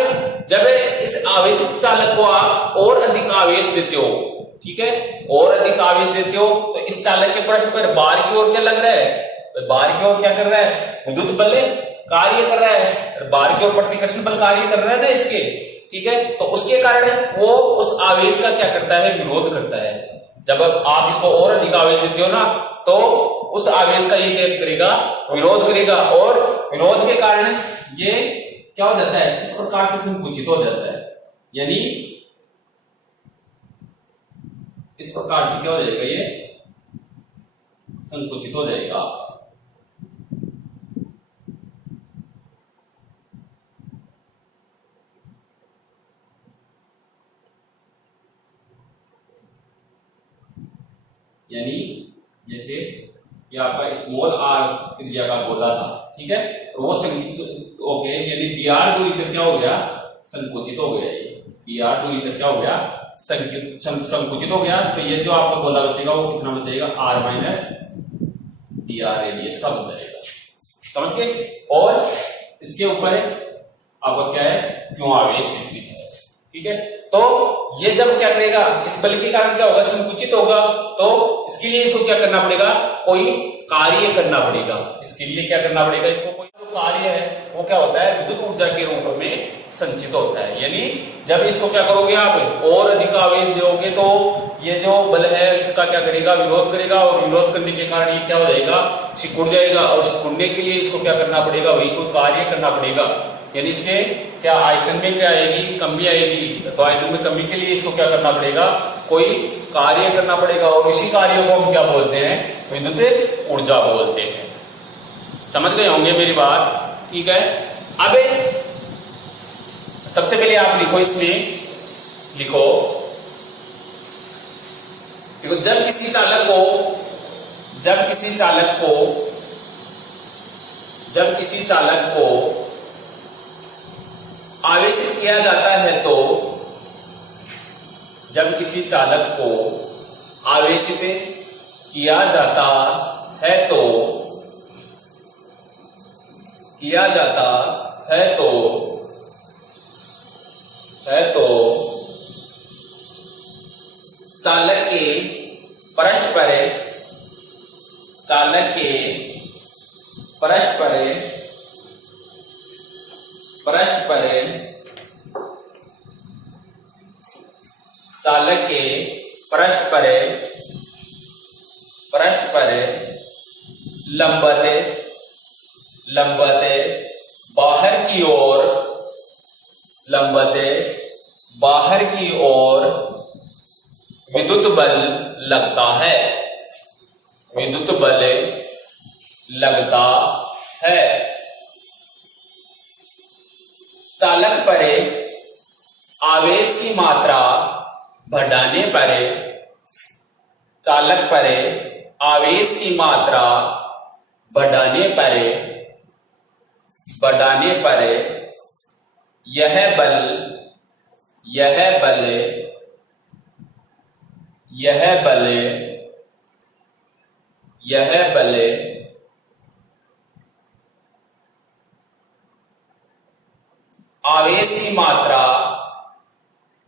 जब इस आवेशित चालक को आप और अधिक आवेश देते हो, ठीक है, और अधिक आवेश देते हो, तो इस चालक के पृष्ठ पर बाहर की ओर क्या लग रहा है, बाहर की ओर क्या कर रहा है, विद्युत बल कार्य कर रहा है। बाहर की ओर प्रतिकर्षण बल कार्य कर रहा है ना इसके। ठीक है। तो उसके कारण वो उस आवेश का क्या करता है, विरोध करता है। जब आप इसको और अधिक आवेश देते हो ना, तो उस आवेश का ये क्या करेगा, विरोध करेगा, और विरोध के कारण ये क्या हो जाता है, इस प्रकार से संकुचित हो जाता है। यानी इस प्रकार से क्या हो जाएगा, ये संकुचित हो जाएगा। यानी जैसे ये आपका स्मॉल आर त्रिज्या का गोला था, ठीक है, तो वो ओके, यानी dr दूरी तक क्या हो गया, संकुचित हो गया। ये dr दूरी तक क्या हो गया, संकुचित हो गया। तो ये जो आपका गोला बचेगा वो कितना बचेगा, r माइनस dr रेडियस का बच जाएगा। समझ गए। और इसके ऊपर आपका क्या है, क्यों आवेश वितरित है, ठीक है। तो ये जब क्या करेगा, इस बल के कारण क्या होगा, संकुचित होगा। तो इसके लिए इसको क्या करना पड़ेगा, कोई कार्य करना पड़ेगा। इसके लिए क्या करना पड़ेगा, इसको कोई जो कार्य है वो क्या होता है, विद्युत ऊर्जा के रूप में संचित होता है। यानी जब इसको क्या करोगे आप, और अधिक आवेश दोगे तो ये जो बल है इसका क्या करेगा, विरोध करेगा, और विरोध करने के कारण ये क्या हो जाएगा, सिकुड़ जाएगा। और सिकुड़ने के लिए इसको क्या करना पड़ेगा, वही कोई कार्य करना पड़ेगा। यानी इसके क्या आयतन में क्या आएगी, कमी आएगी। तो आयतन में कमी के लिए इसको क्या करना पड़ेगा, कोई कार्य करना पड़ेगा। और इसी कार्य को हम क्या बोलते हैं, विद्युत ऊर्जा बोलते हैं। समझ गए होंगे मेरी बात, ठीक है। अब सबसे पहले आप लिखो, इसमें लिखो, देखो जब किसी चालक को आवेशित किया जाता है तो, जब किसी चालक को आवेशित किया जाता है तो चालक के पृष्ठ पर चालक के पृष्ठ पर लंबत बाहर की ओर विद्युत बल लगता है, चालक पर आवेश की मात्रा बढ़ाने पर,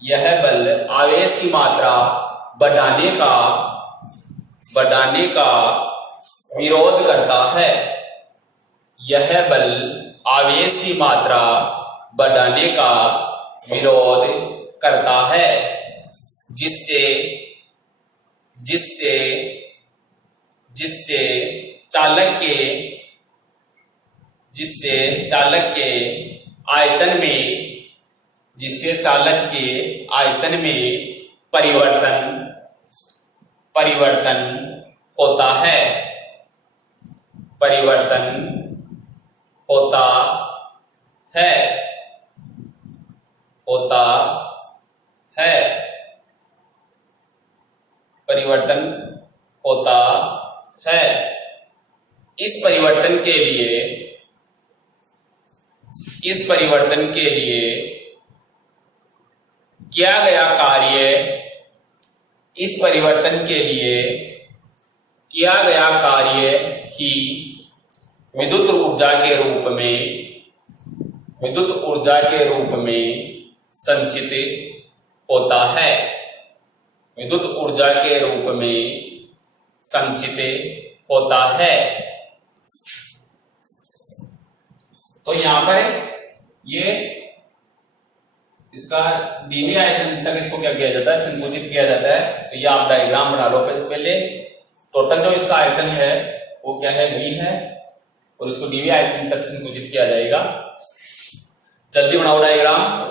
यह बल आवेश की मात्रा बढ़ाने का विरोध करता है। यह बल आवेश की मात्रा बढ़ाने का विरोध करता है, जिससे चालक के आयतन में परिवर्तन होता है। परिवर्तन होता है इस परिवर्तन के लिए किया गया कार्य ही विद्युत ऊर्जा के रूप में संचित होता है। तो यहां पर ये इसका धीमे आयतन तक इसको क्या किया जाता है, संकुचित किया जाता है। तो ये आप डायग्राम बना लो पहले। टोटल जो इसका आयतन है वो क्या है, v है, और इसको डीवी आयतन तक संकुचित किया जाएगा। जल्दी बनाओ डायग्राम।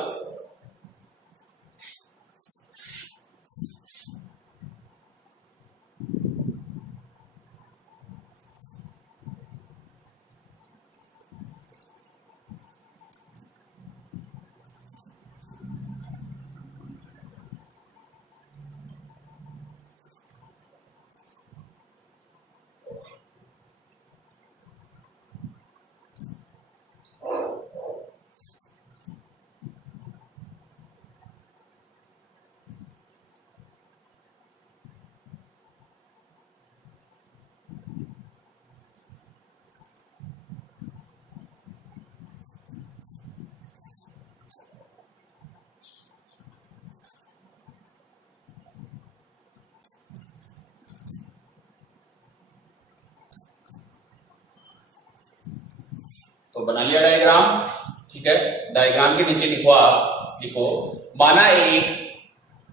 तो बना लिया डायग्राम, ठीक है। डायग्राम के नीचे लिखो, आप लिखो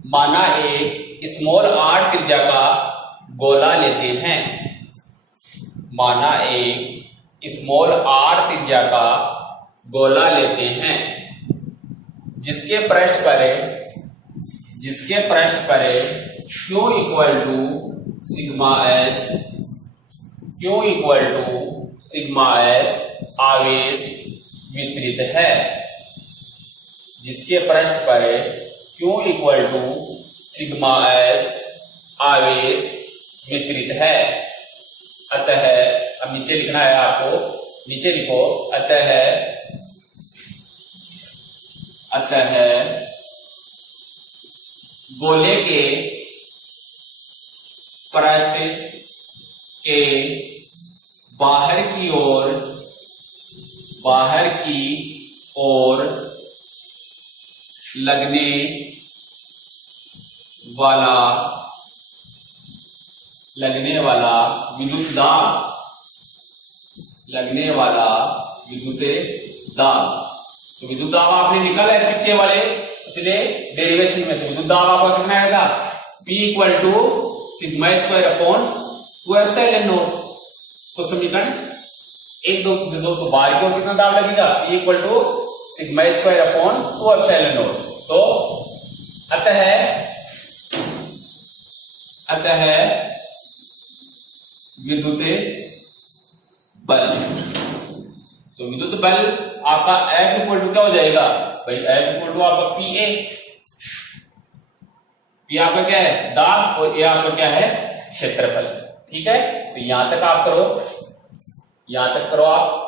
माना एक स्मॉल r त्रिज्या का गोला लेते हैं। माना एक स्मॉल r त्रिज्या का गोला लेते हैं जिसके पृष्ठ पर Q equal to sigma S आवेश वितरित है। जिसके पृष्ठ पर Q equal to sigma S आवेश वितरित है। अतः अब नीचे लिखना है आपको, नीचे लिखो अतः गोले के पृष्ठ के बाहर की ओर लगने वाला विद्युत दाब, तो विद्युत दाब आपने निकाला है पिछले डेरिवेशन में। तो विद्युत दाब आपका कितना आएगा, P equal to sigma square upon 2 epsilon naught. इसको समीकरण 1 2 तो बाहर की ओर कितना दाब लगेगा, P equal to sigma square upon 2 epsilon naught. तो अतः विद्युत बल, तो विद्युत बल आपका F इक्वल टू क्या हो जाएगा भाई, F इक्वल टू आपका PA। P आपका क्या है, दाब, और A आपका क्या है, क्षेत्रफल। ठीक है, तो यहां तक आप करो, यहां तक करो आप।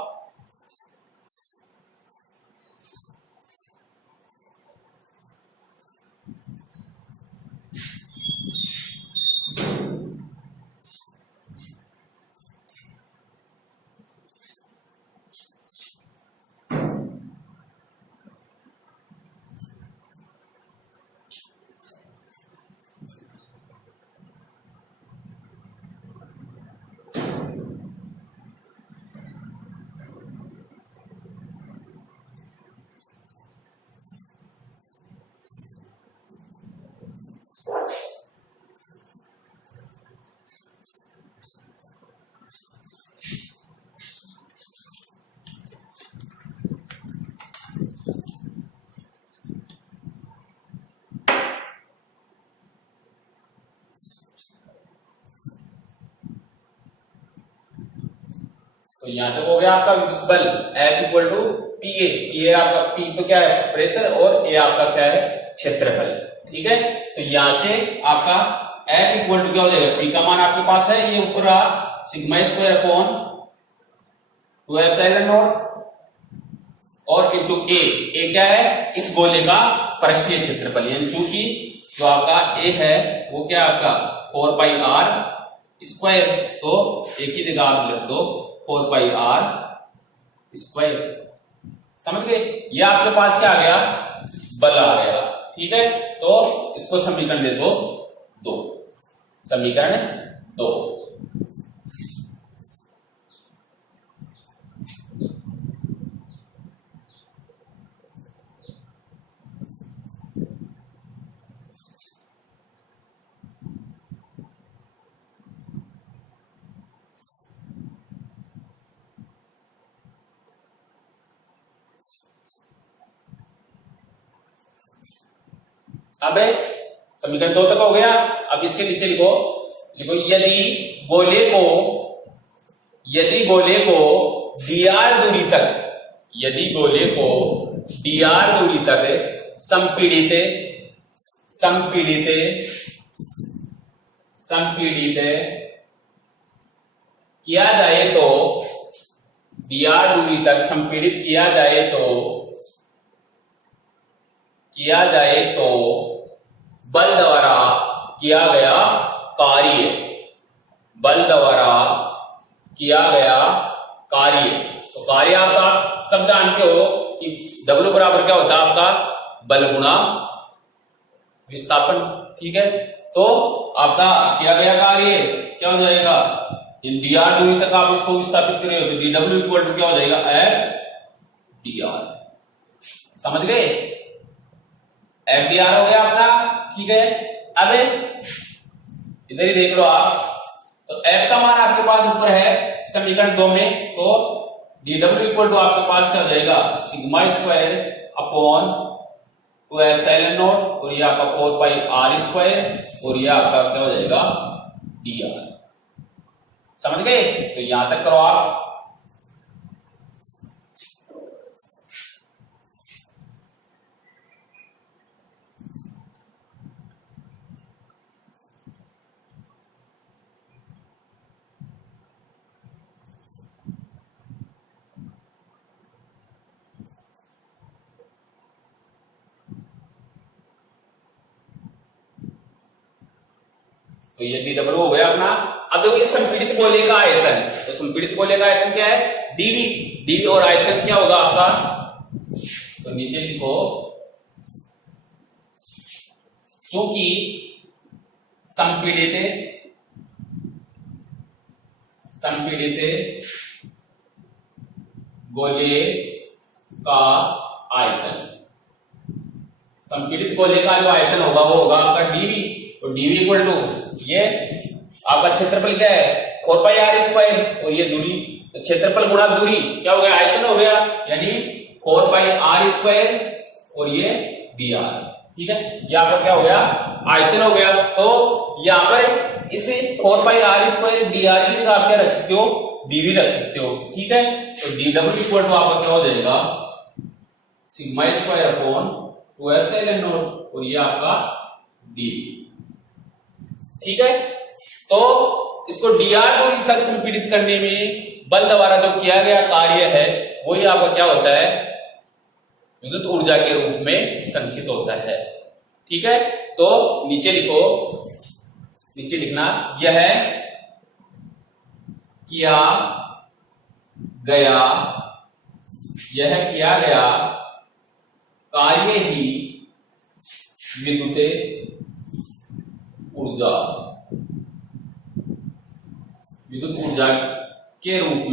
तो यहां तक हो गया आपका विद्युत बल F equal to PA। PA आपका, P तो क्या है, प्रेशर, और A आपका क्या है, क्षेत्रफल। ठीक है, तो यहां से आपका F इक्वल टू क्या हो जाएगा, P का मान आपके पास है, ये ऊपर sigma square upon 2 epsilon not और इनटू A क्या है, इस गोले का पृष्ठीय क्षेत्रफल। यानी चूंकि जो आपका A है वो क्या आपका 4 पाई r स्क्वायर, तो एक ही जगह आप लिख दो 4 पाई r स्क्वायर। समझ गए, ये आपके पास क्या आ गया, बल आ गया। ठीक है, तो इसको समीकरण दे दो 2, समीकरण 2। अब समीकरण 2 तक हो गया। अब इसके नीचे लिखो यदि गोले को dr दूरी तक संपीड़ित किया जाए तो dr दूरी तक संपीड़ित किया जाए तो बल द्वारा किया गया कार्य, बल द्वारा किया गया कार्य। तो कार्य आप सब जानते हो कि W बराबर क्या होता है आपका, बल गुणा विस्थापन। ठीक है, तो आपका किया गया कार्य क्या हो जाएगा, dr दूरी तक आप इसको विस्थापित करेंगे तो dw इक्वल टू क्या हो जाएगा, f dr। समझ गए, f dr हो गया अपना। ठीक है, अब इधर ही देख लो आप, तो f का मान आपके पास ऊपर है समीकरण 2 में, तो dw इक्वल टू आपके पास क्या हो जाएगा, sigma square upon 2 epsilon not, और ये आपका 4 पाई r स्क्वायर, और ये आपका क्या हो जाएगा dr। समझ गए, तो यहां तक करो आप। तो ये dw हो गया अपना। अब देखो इस संपीड़ित गोले का आयतन, तो संपीड़ित गोले का आयतन क्या है, dv और आयतन क्या होगा आपका, तो नीचे लिखो, क्योंकि संपीड़ित गोले का आयतन, संपीड़ित गोले का जो आयतन होगा वो होगा आपका dv, और dv इक्वल टू ये आपका क्षेत्रफल क्या है 4 पाई r स्क्वायर, और ये दूरी, तो क्षेत्रफल गुणा दूरी क्या हो गया, आयतन हो गया, यानी 4 पाई r स्क्वायर और ये dr। ठीक है, ये आपका क्या हो गया, आयतन हो गया। तो यहां पर इसे 4 पाई r स्क्वायर dr की जगह आप क्या रख सकते हो, dv रख सकते हो। ठीक है, तो dw इक्वल टू आपका क्या हो जाएगा, sigma square upon 2 epsilon not, और ये आपका dv। ठीक है, तो इसको dr दूरी तक संपीड़ित करने में बल द्वारा जो किया गया कार्य है वही आपका क्या होता है, विद्युत ऊर्जा के रूप में संचित होता है। ठीक है, तो नीचे लिखो, नीचे लिखना, यह किया गया कार्य ही विद्युत ऊर्जा के रूप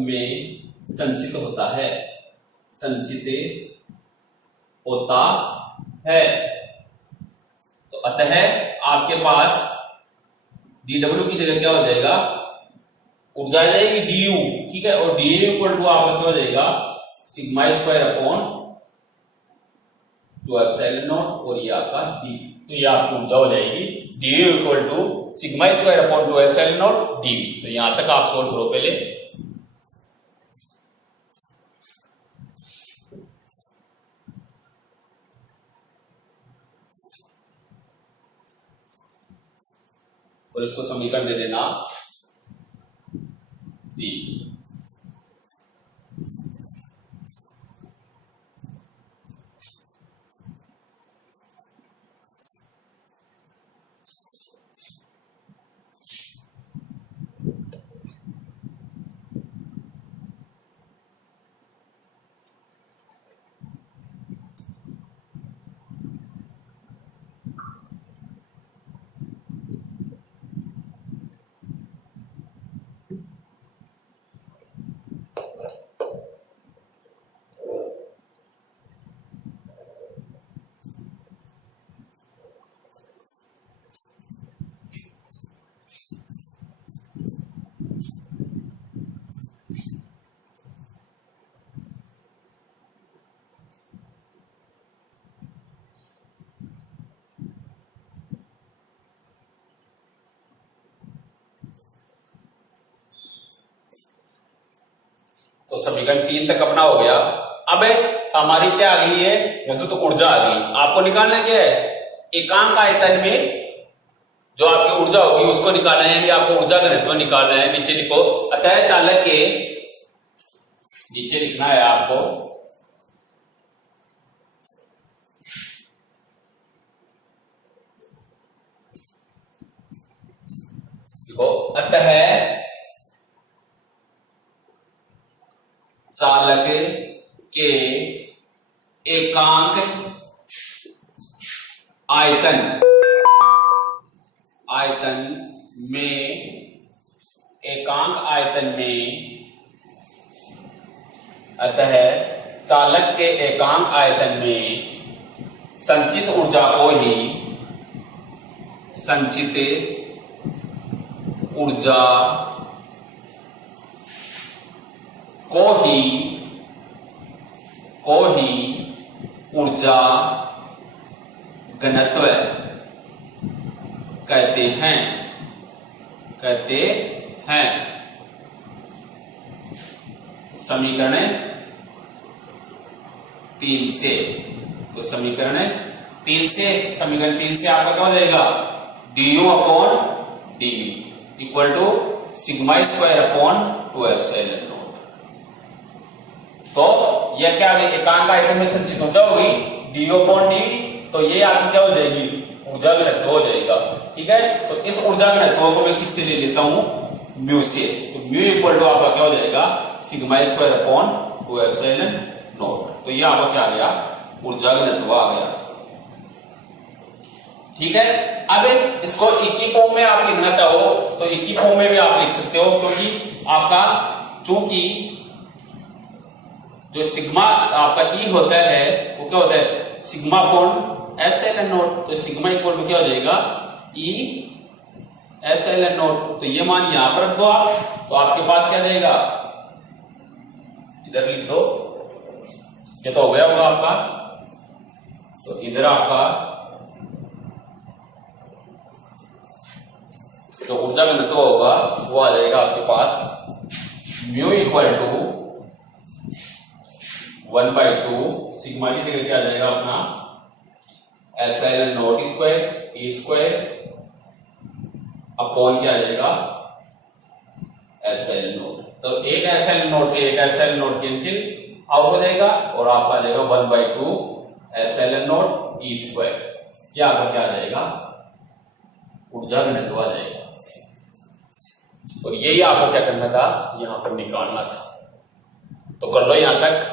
में संचित होता है। तो अतः आपके पास dw की जगह क्या हो जाएगा, ऊर्जा आ जाएगी du। ठीक है, और du इक्वल टू आपका क्या हो जाएगा, sigma square upon 2 epsilon not, और ये आपका dv। तो ये आपकी ऊर्जा हो जाएगी du equal to sigma square upon 2 epsilon naught dv। तो यहां तक आप सोल्व करो पहले। और इसको समीकरण दे देना दी। तो समीकरण 3 तक अपना हो गया। अब हमारी क्या आ गई है, विद्युत ऊर्जा आ गई। आपको निकालना क्या है, एकांक आयतन में जो आपकी ऊर्जा होगी उसको निकालना है, यानी आपको ऊर्जा घनत्व निकालना है। नीचे लिखो, अतः चालक के, नीचे लिखना है आपको, देखो, अतः चालक के एकांक आयतन में, एकांक आयतन में, अतः चालक के एकांक आयतन में संचित ऊर्जा को ही, संचित ऊर्जा को ही ऊर्जा घनत्व कहते हैं, समीकरण 3 से। तो समीकरण 3 से आपका क्या हो जाएगा, du upon dv equal to sigma square upon 2 epsilon naught. तो यह क्या आ गई, एकांक आयतन में संचित ऊर्जा होगी du अपॉन dv, तो ये आपकी क्या हो जाएगी, ऊर्जा घनत्व हो जाएगा। ठीक है, तो इस ऊर्जा घनत्व को मैं किससे ले लेता हूं, म्यू से। तो म्यू इक्वल टू आपका क्या हो जाएगा, sigma square upon 2 epsilon naught. तो ये आपका क्या आ गया, ऊर्जा घनत्व आ गया। ठीक है, अब इसको इक्की फॉर्म में आप लिखना चाहो तो इक्की फॉर्म में भी आप लिख सकते हो, क्योंकि आपका चूंकि जो सिग्मा आपका ई होता है वो क्या होता है, सिग्मा अपॉन एप्सिलॉन नॉट। तो सिग्मा इक्वल टू क्या हो जाएगा, ई एप्सिलॉन नॉट। तो ये मान यहां पर रख दो आप, तो आपके पास क्या जाएगा, इधर लिख दो, ये तो हो गया होगा आपका। तो इधर आपका जो ऊर्जा घनत्व होगा वो आ जाएगा आपके पास म्यू इक्वल टू 1/2 सिग्मा की जगह क्या आ जाएगा अपना epsilon not square E square upon क्या आ जाएगा एप्सिलॉन नॉट। तो एक एप्सिलॉन नॉट से एक एप्सिलॉन नॉट कैंसिल आउट हो जाएगा और आपका आ जाएगा 1/2 एप्सिलॉन नॉट ई स्क्वायर। ये आपका क्या आ जाएगा, ऊर्जा घनत्व आ जाएगा। और यही आपको क्या करना था, यहां पर निकालना था। तो कर लो यहां तक।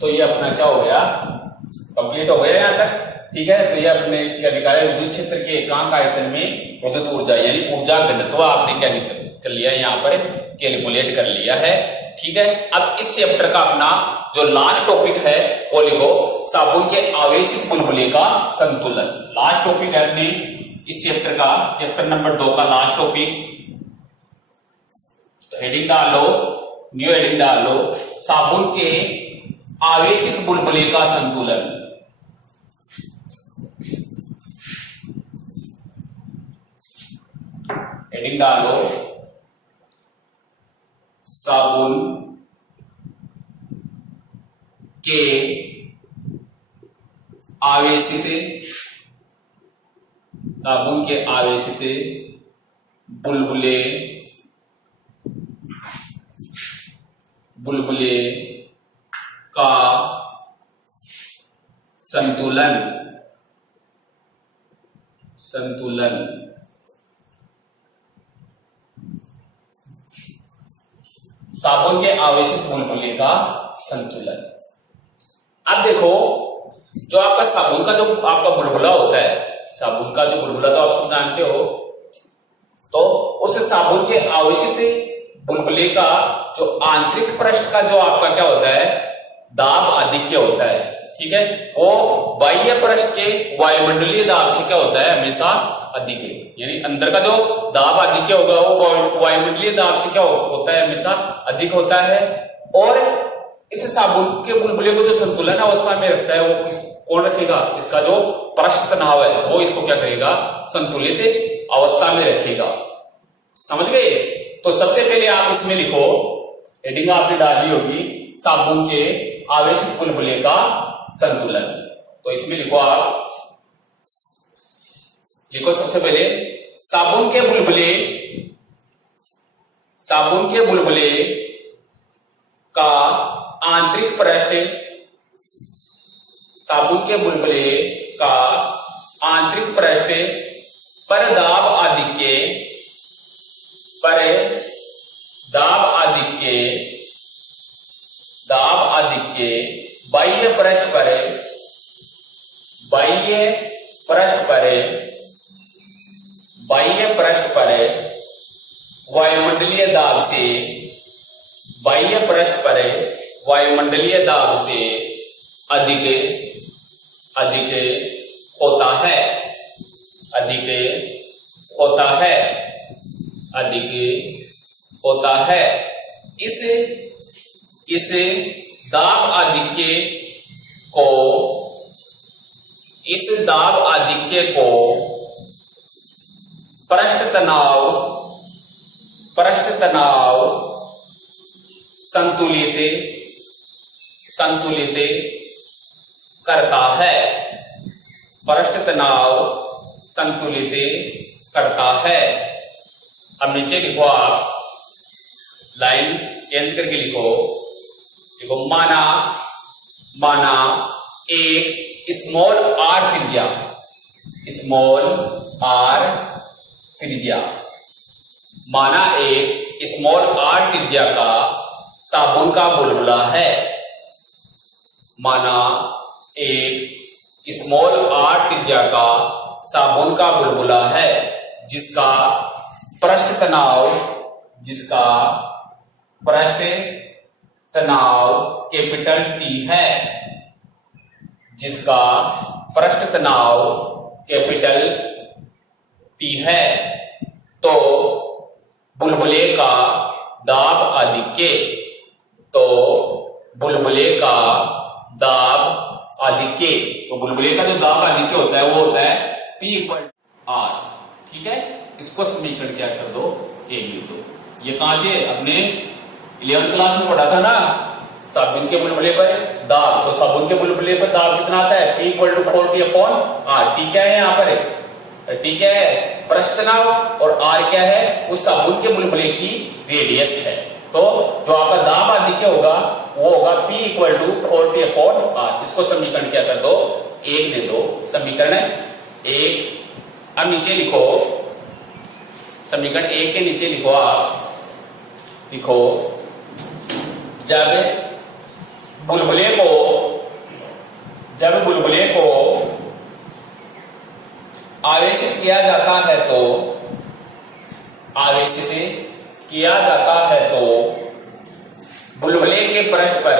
तो ये अपना क्या हो गया, कंप्लीट हो गया यहां तक। ठीक है, तो ये अपने क्या निकाला, विद्युत क्षेत्र के एकांक आयतन में विद्युत ऊर्जा यानी ऊर्जा घनत्व आपने क्या कर लिया, यहाँ पर कैलकुलेट कर लिया है। ठीक है, अब इस चैप्टर का अपना जो लास्ट टॉपिक है वो लिखो, साबुन के आवेशित बुलबुले का संतुलन। लास्ट टॉपिक है अपने इस चैप्टर का, चैप्टर नंबर 2 का लास्ट टॉपिक। हेडिंग डाल लो, न्यू हेडिंग डाल लो, साबुन के आवेशित बुलबुले का संतुलन। हेडिंग डालो साबुन के आवेशित बुलबुले का संतुलन साबुन के आवेशित बुलबुले का संतुलन। अब देखो, जो आपका साबुन का जो आपका बुलबुला होता है, साबुन का जो बुलबुला तो आप सब जानते हो, तो उस साबुन के आवेशित बुलबुले का जो आंतरिक पृष्ठ का जो आपका क्या होता है, दाब आधिक्य होता है, ठीक है, वो बाह्य पृष्ठ के वायुमंडलीय दाब से क्या होता है, हमेशा अधिक है। यानी अंदर का जो दाब आधिक्य होगा वो वायुमंडलीय दाब से क्या होता है, हमेशा अधिक होता है। और इस साबुन के बुलबुले को जो संतुलन अवस्था में रखता है वो कौन रखेगा, इसका जो पृष्ठ तनाव है वो इसको क्या करेगा, संतुलित अवस्था में रखेगा। समझ गए? तो सबसे पहले आप इसमें लिखो, हेडिंग आपने डाली होगी साबुन के आवेशित बुलबुले का संतुलन। तो इसमें लिखो, आप लिखो सबसे पहले साबुन के बुलबुले का आंतरिक पृष्ठ, साबुन के बुलबुले का आंतरिक पृष्ठ पर दाब आधिक्य बाह्य पृष्ठ पर वायुमंडलीय दाब से अधिक होता है। इस दाब आधिक्य को पृष्ठ तनाव संतुलित करता है। अब नीचे लिखो, आप लाइन चेंज करके लिखो, माना एक स्मॉल आर त्रिज्या, माना एक स्मॉल आर त्रिज्या का साबुन का बुलबुला है। माना एक स्मॉल आर त्रिज्या का साबुन का बुलबुला है जिसका पृष्ठ तनाव कैपिटल टी है, जिसका पृष्ठ तनाव कैपिटल टी है। तो बुलबुले का दाब आधिक्य, तो बुलबुले का दाब आधिक्य का जो दाब आधिक्य होता है वो होता है P = R। ठीक है, इसको समीकरण क्या कर दो, एक लिख दो। ये कहां से अपने 11th क्लास में पढ़ा था ना, साबुन के बुलबुले पर दाब। तो साबुन के बुलबुले पर दाब कितना आता है, P = 40/R। T क्या है यहाँ पर, T क्या है, पृष्ठ तनाव, और R क्या है, उस साबुन के बुलबुले की रेडियस है। तो जो आपका दाब आधिक्य होगा वो होगा P = 40/R। इसको समीकरण क्या कर दो, एक दे दो, समीकरण एक। अब नीचे लिखो, समीकरण एक के नीचे लिखो, आप लिखो, जब बुलबुले को आवेशित किया जाता है तो बुलबुले के पृष्ठ पर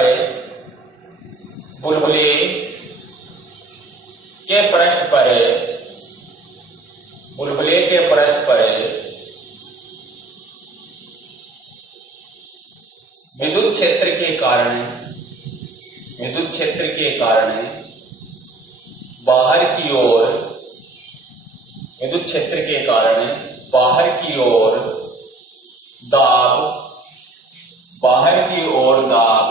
विद्युत क्षेत्र के कारण बाहर बाहर की ओर दाब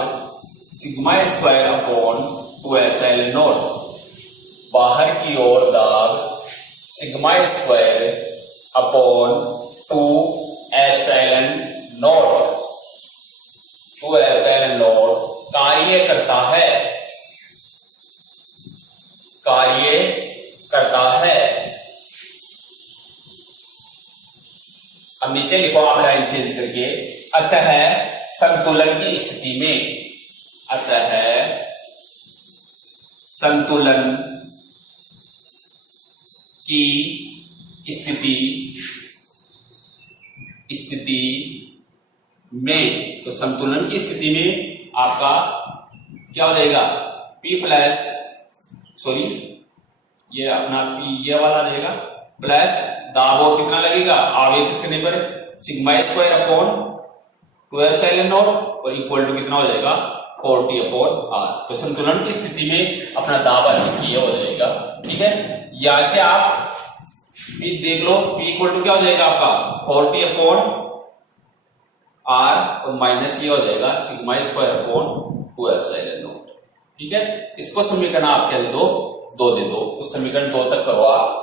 sigma square upon 2 epsilon not. बाहर की ओर दाब sigma square upon 2 epsilon not. 2 epsilon not कार्य करता है। अब नीचे लिखो आप लाइन चेंज करके, अतः संतुलन की स्थिति में, अतः संतुलन की स्थिति में, तो संतुलन की स्थिति में आपका क्या हो जाएगा, P प्लस, सॉरी ये अपना P ये वाला आ जाएगा, प्लस दाब और कितना लगेगा आवेशित करने पर sigma square upon 2 epsilon not और इक्वल टू कितना हो जाएगा 40 अपॉन आर। तो संतुलन की स्थिति में अपना दाब ये हो जाएगा। ठीक है, यहां से आप P देख लो, P इक्वल टू क्या हो जाएगा आपका 40 अपॉन आर और माइनस ये हो जाएगा sigma square upon 2 epsilon naught. ठीक है, इसको समीकरण आप क्या दे दो, 2 दे दो। तो समीकरण 2 तक करो आप।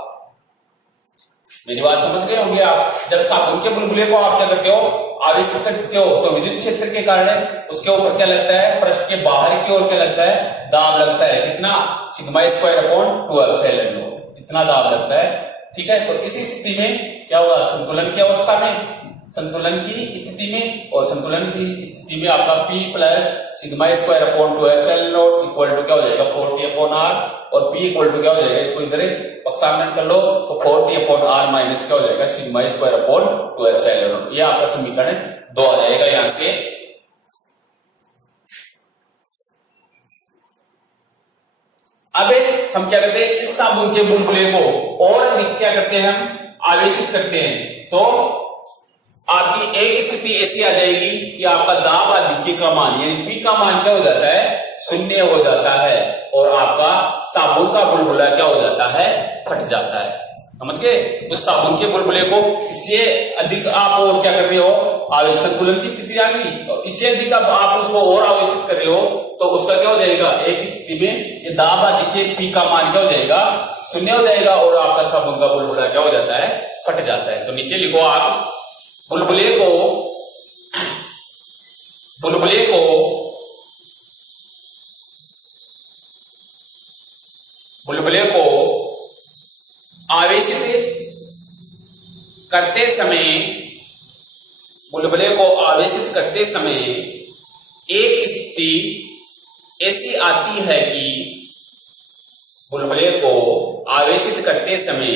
मेरी बात समझ गए होंगे आप। जब साबुन के बुलबुले को आप क्या करते हो, आवेशित करते हो, तो विद्युत क्षेत्र के कारण उसके ऊपर क्या लगता है, पृष्ठ के बाहर की ओर क्या लगता है, दाब लगता है। कितना, sigma square upon 2 epsilon not, इतना दाब लगता है। ठीक है, तो इस स्थिति में क्या होगा, संतुलन की अवस्था में, संतुलन की स्थिति में, और संतुलन की स्थिति में आपका P plus sigma square upon 2 epsilon naught equal to क्या हो जाएगा 40 अपॉन आर, और P इक्वल टू क्या हो जाएगा, इसको इधर पक्षांतरण कर लो तो 40 अपॉन आर माइनस क्या हो जाएगा sigma square upon 2 epsilon not. ये आपका समीकरण 2 आ जाएगा यहां से। अब हम क्या करते हैं, इस साबुन के बुलबुले को और अधिक क्या करते हैं, हम आवेशित करते हैं। तो आपकी एक स्थिति ऐसी आ जाएगी कि आपका दाब आधिक्य का मान यानी P का मान क्या हो जाता है, 0 हो जाता है, और आपका साबुन का बुलबुला क्या हो जाता है, फट जाता है। समझ गए, उस साबुन के बुलबुले को इससे अधिक आप और क्या कर रहे हो, आवेश संतुलन की स्थिति आ गई, और इससे अधिक आप उसको और आवेशित कर रहे हो, तो उसका क्या हो जाएगा, एक स्थिति में ये दाब आधिक्य P का मान क्या हो जाएगा, 0 हो जाएगा, और आपका साबुन का बुलबुला क्या हो जाता है, फट जाता है। तो नीचे लिखो आप, बुलबुले को आवेशित करते समय एक स्थिति ऐसी आती है कि बुलबुले को आवेशित करते समय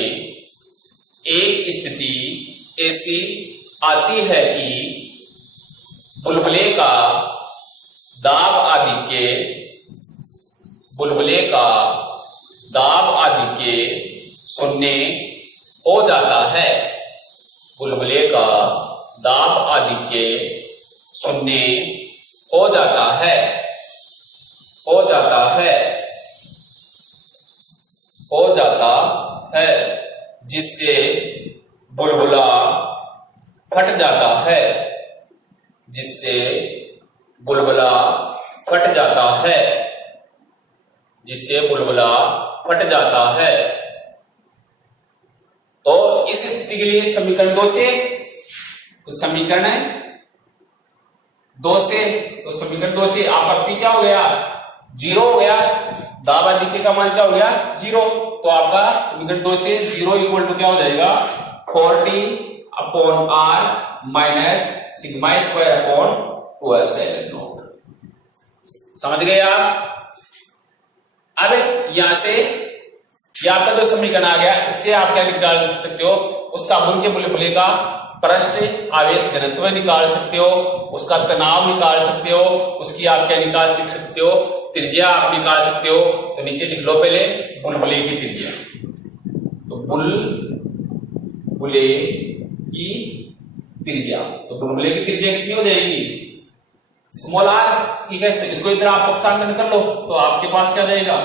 एक स्थिति ऐसी आती है कि बुलबुले का दाब आधिक्य 0 हो जाता है। बुलबुले का दाब आधिक्य 0 हो जाता है, जिससे बुलबुला फट जाता है, तो इस स्थिति के लिए समीकरण 2 से, तो समीकरण 2 से आपका P क्या हो गया, 0 हो गया, दाब आधिक्य का मान क्या हो गया 0। तो आपका समीकरण 2 से 0 इक्वल टू क्या हो जाएगा 40 upon R minus sigma square upon 2 epsilon naught. समझ गए आप। अब यहां से ये आपका जो समीकरण आ गया, इससे आप क्या निकाल सकते हो, उस साबुन के बुलबुले का पृष्ठ आवेश घनत्व निकाल सकते हो, उसका तनाव निकाल सकते हो, उसकी आप क्या निकाल सकते हो, त्रिज्या आप निकाल सकते हो। तो नीचे लिख लो पहले बुलबुले की त्रिज्या। तो बुलबुले की त्रिज्या, तो बुलबुले की त्रिज्या कितनी हो जाएगी, स्मॉल आर। ठीक है, तो इसको इधर आप पक्षांतरण कर लो, तो आपके पास क्या जाएगा,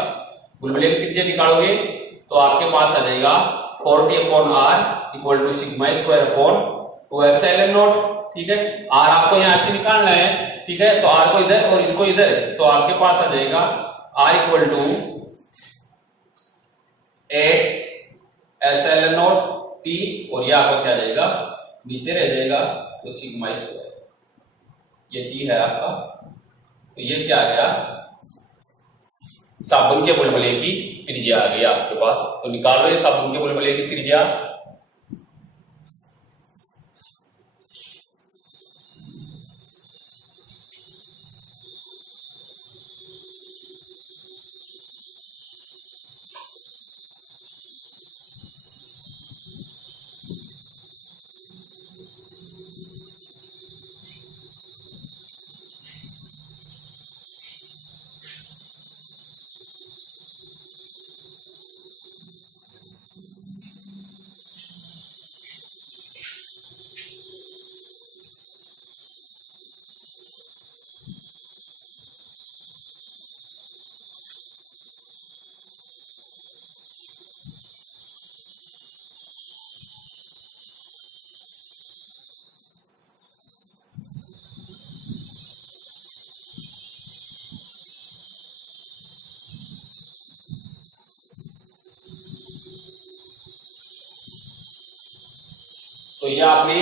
बुलबुले की त्रिज्या निकालोगे तो आपके पास आ जाएगा 4t/r equal to sigma square upon 2 epsilon naught. ठीक है, r आपको यहां से निकालना है। ठीक है, तो r को इधर और इसको इधर, तो आपके पास आ जाएगा r equal to 8 epsilon naught t, और ये आपका क्या जाएगा, नीचे रह जाएगा, तो सिग्मा स्क्वायर, ये t है आपका। तो ये क्या आ गया, साबुन के बुलबुले की त्रिज्या आ गई आपके पास। तो निकाल लो ये साबुन के बुलबुले की त्रिज्या। तो ये आपने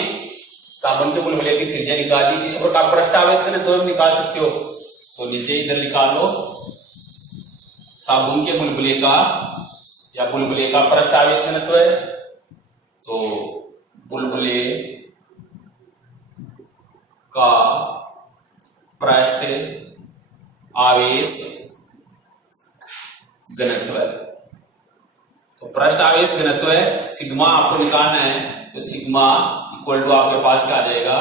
साबुन के बुलबुले की त्रिज्या निकाल दी। इस प्रकार पृष्ठ आवेश से तो निकाल सकते हो। तो नीचे इधर निकाल लो साबुन के बुलबुले का या बुलबुले का पृष्ठ आवेश घनत्व है। तो बुलबुले का पृष्ठ आवेश घनत्व है। तो पृष्ठ आवेश घनत्व है, सिग्मा आपको निकालना है। तो सिग्मा इक्वल टू आपके पास क्या आ जाएगा,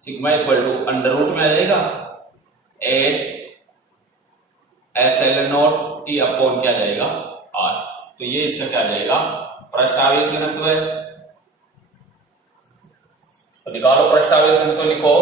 सिग्मा इक्वल टू अंडर रूट में आ जाएगा 8 एप्सिलॉन नॉट टी अपॉन क्या जाएगा आर। तो ये इसका क्या जाएगा, पृष्ठ आवेश घनत्व है। तो निकालो पृष्ठ आवेश घनत्व, लिखो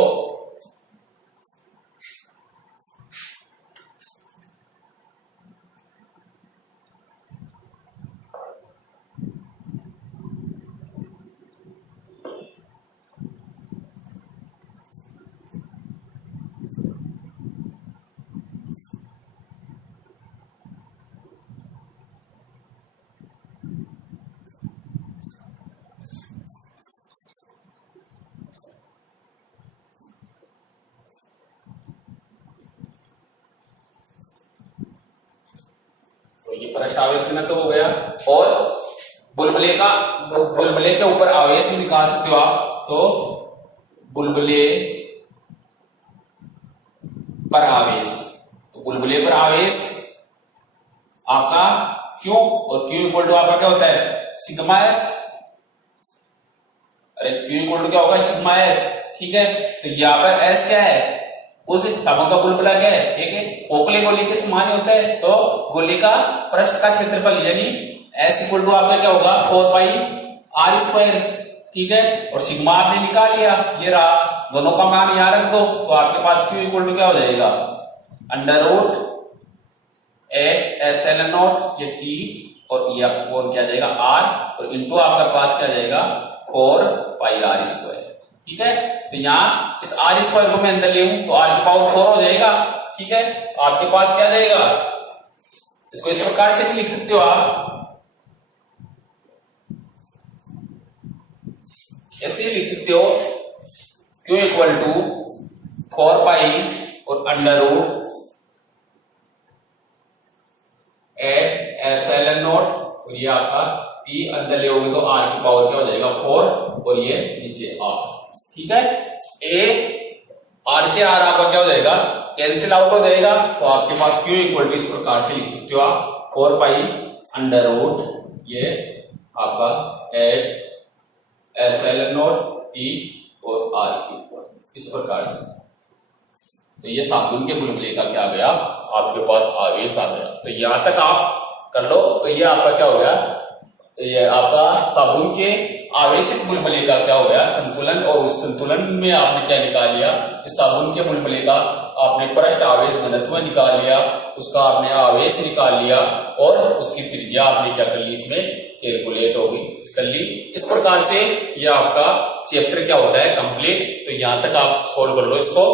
ये पृष्ठ आवेश घनत्व हो गया। और बुलबुले के ऊपर आवेश भी निकाल सकते हो आप। तो बुलबुले पर आवेश, तो बुलबुले पर आवेश आपका Q, और Q इक्वल टू आपका क्या होता है सिग्मा एस। अरे Q इक्वल टू क्या होगा सिग्मा एस। ठीक है, तो यहाँ पर एस क्या है, उस साबुन का बुलबुला क्या है, एक खोखले गोली के समान होता है। तो गोली का पृष्ठ का क्षेत्रफल यानी एस इक्वल टू आपका क्या होगा 4 पाई आर स्क्वायर। ठीक है, और सिग्मा आपने निकाल लिया, ये रहा, दोनों का मान यहां रख दो। तो आपके पास Q इक्वल टू क्या हो जाएगा अंडर रूट 8 एप्सिलॉन नॉट ये टी, और ये आपको क्या जाएगा आर, और इंटू आपका पास क्या जाएगा 4 पाई आर स्क्वायर। ठीक है, तो यहाँ इस आर स्क्वायर को मैं अंदर ले लूं तो आर की पावर 4 हो जाएगा। ठीक है, आपके पास क्या जाएगा, इसको इस प्रकार से भी लिख सकते हो आप, ऐसे लिख सकते हो Q इक्वल टू 4 पाई और अंडर रूट 8 एप्सिलॉन नॉट, और ये आपका P अंदर ले होगे तो R की पावर क्या हो जाएगा 4, और ये नीचे R। ठीक है, A R से R आपका क्या हो जाएगा कैंसिल आउट हो जाएगा। तो आपके पास Q इक्वल टू इस प्रकार से लिख सकते हो आप 4 पाई अंडर रूट ये आपका 8 एप्सिलॉन नॉट T और R की ऊपर इस प्रकार से। तो ये साबुन के बुलबुले का क्या आ गया, आपके पास आवेश आ गया। तो यहां तक आप कर लो। तो ये आपका क्या हो गया, ये आपका साबुन के आवेशित बुलबुले का क्या हो गया संतुलन। और उस संतुलन में आपने क्या निकाल लिया, इस साबुन के बुलबुले का आपने पृष्ठ आवेश घनत्व निकाल लिया, उसका आपने आवेश निकाल लिया, और उसकी त्रिज्या आपने क्या कर ली इसमें कैलकुलेट होगी कर ली। इस प्रकार से ये आपका चैप्टर क्या होता है कंप्लीट। तो यहां तक आप सोल्व कर लो इसको।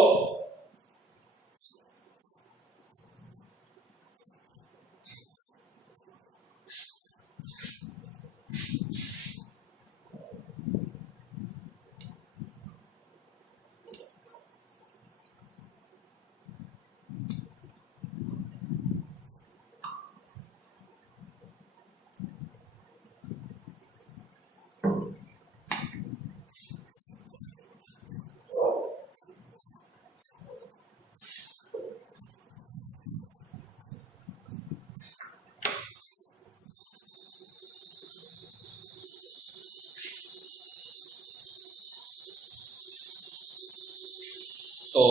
तो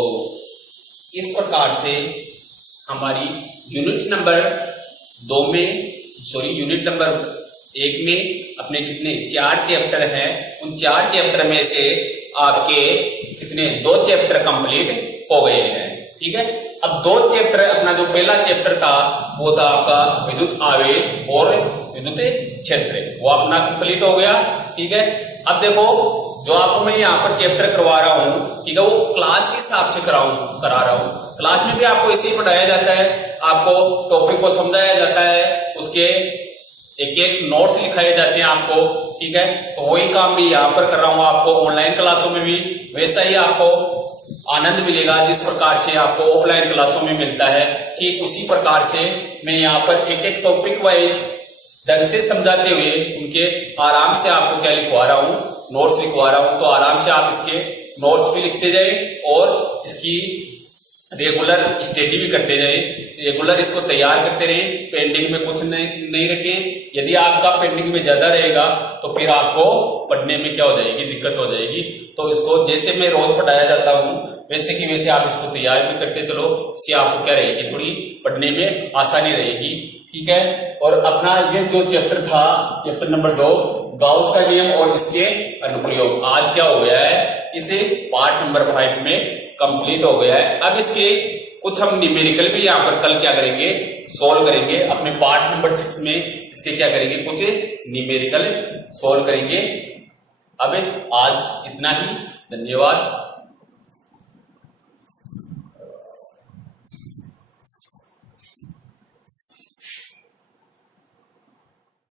इस प्रकार से हमारी यूनिट नंबर 2 में यूनिट नंबर 1 में अपने कितने 4 चैप्टर हैं। उन 4 चैप्टर में से आपके कितने 2 चैप्टर कंप्लीट हो गए हैं। ठीक है, अब 2 चैप्टर, अपना जो पहला चैप्टर था वो था आपका विद्युत आवेश और विद्युत क्षेत्र, वो अपना कंप्लीट हो गया। ठीक है, अब देखो जो आपको मैं यहाँ पर चैप्टर करवा रहा हूँ, ठीक है, वो क्लास के हिसाब से करा रहा हूँ। क्लास में भी आपको इसे ही पढ़ाया जाता है, आपको टॉपिक को समझाया जाता है, उसके एक एक नोट्स लिखाए जाते हैं आपको। ठीक है, तो वही काम भी यहाँ पर कर रहा हूँ आपको। ऑनलाइन क्लासों में भी वैसा ही आपको आनंद मिलेगा जिस प्रकार से आपको ऑफलाइन क्लासों में मिलता है। ठीक उसी प्रकार से मैं यहाँ पर एक एक टॉपिक वाइज ढंग से समझाते हुए उनके आराम से आपको क्या लिखवा रहा हूँ, नोट्स लिखवा रहा हूँ। तो आराम से आप इसके नोट्स भी लिखते जाए और इसकी रेगुलर स्टडी भी करते जाए, रेगुलर इसको तैयार करते रहे, पेंडिंग में कुछ नहीं रखें। यदि आपका पेंडिंग में ज्यादा रहेगा तो फिर आपको पढ़ने में क्या हो जाएगी, दिक्कत हो जाएगी। तो इसको जैसे मैं रोज पढ़ाया जाता हूँ वैसे की वैसे आप इसको तैयार भी करते चलो, इससे आपको क्या रहेगी, थोड़ी पढ़ने में आसानी रहेगी। ठीक है, और अपना ये जो चैप्टर था, चैप्टर नंबर 2 गाउस का नियम और इसके अनुप्रयोग, आज क्या हो गया है, इसे पार्ट नंबर 5 में कंप्लीट हो गया है। अब इसके कुछ हम न्यूमेरिकल भी यहाँ पर कल क्या करेंगे, सोल्व करेंगे। अपने पार्ट नंबर 6 में इसके क्या करेंगे, कुछ न्यूमेरिकल सोल्व करेंगे। अब आज इतना ही, धन्यवाद।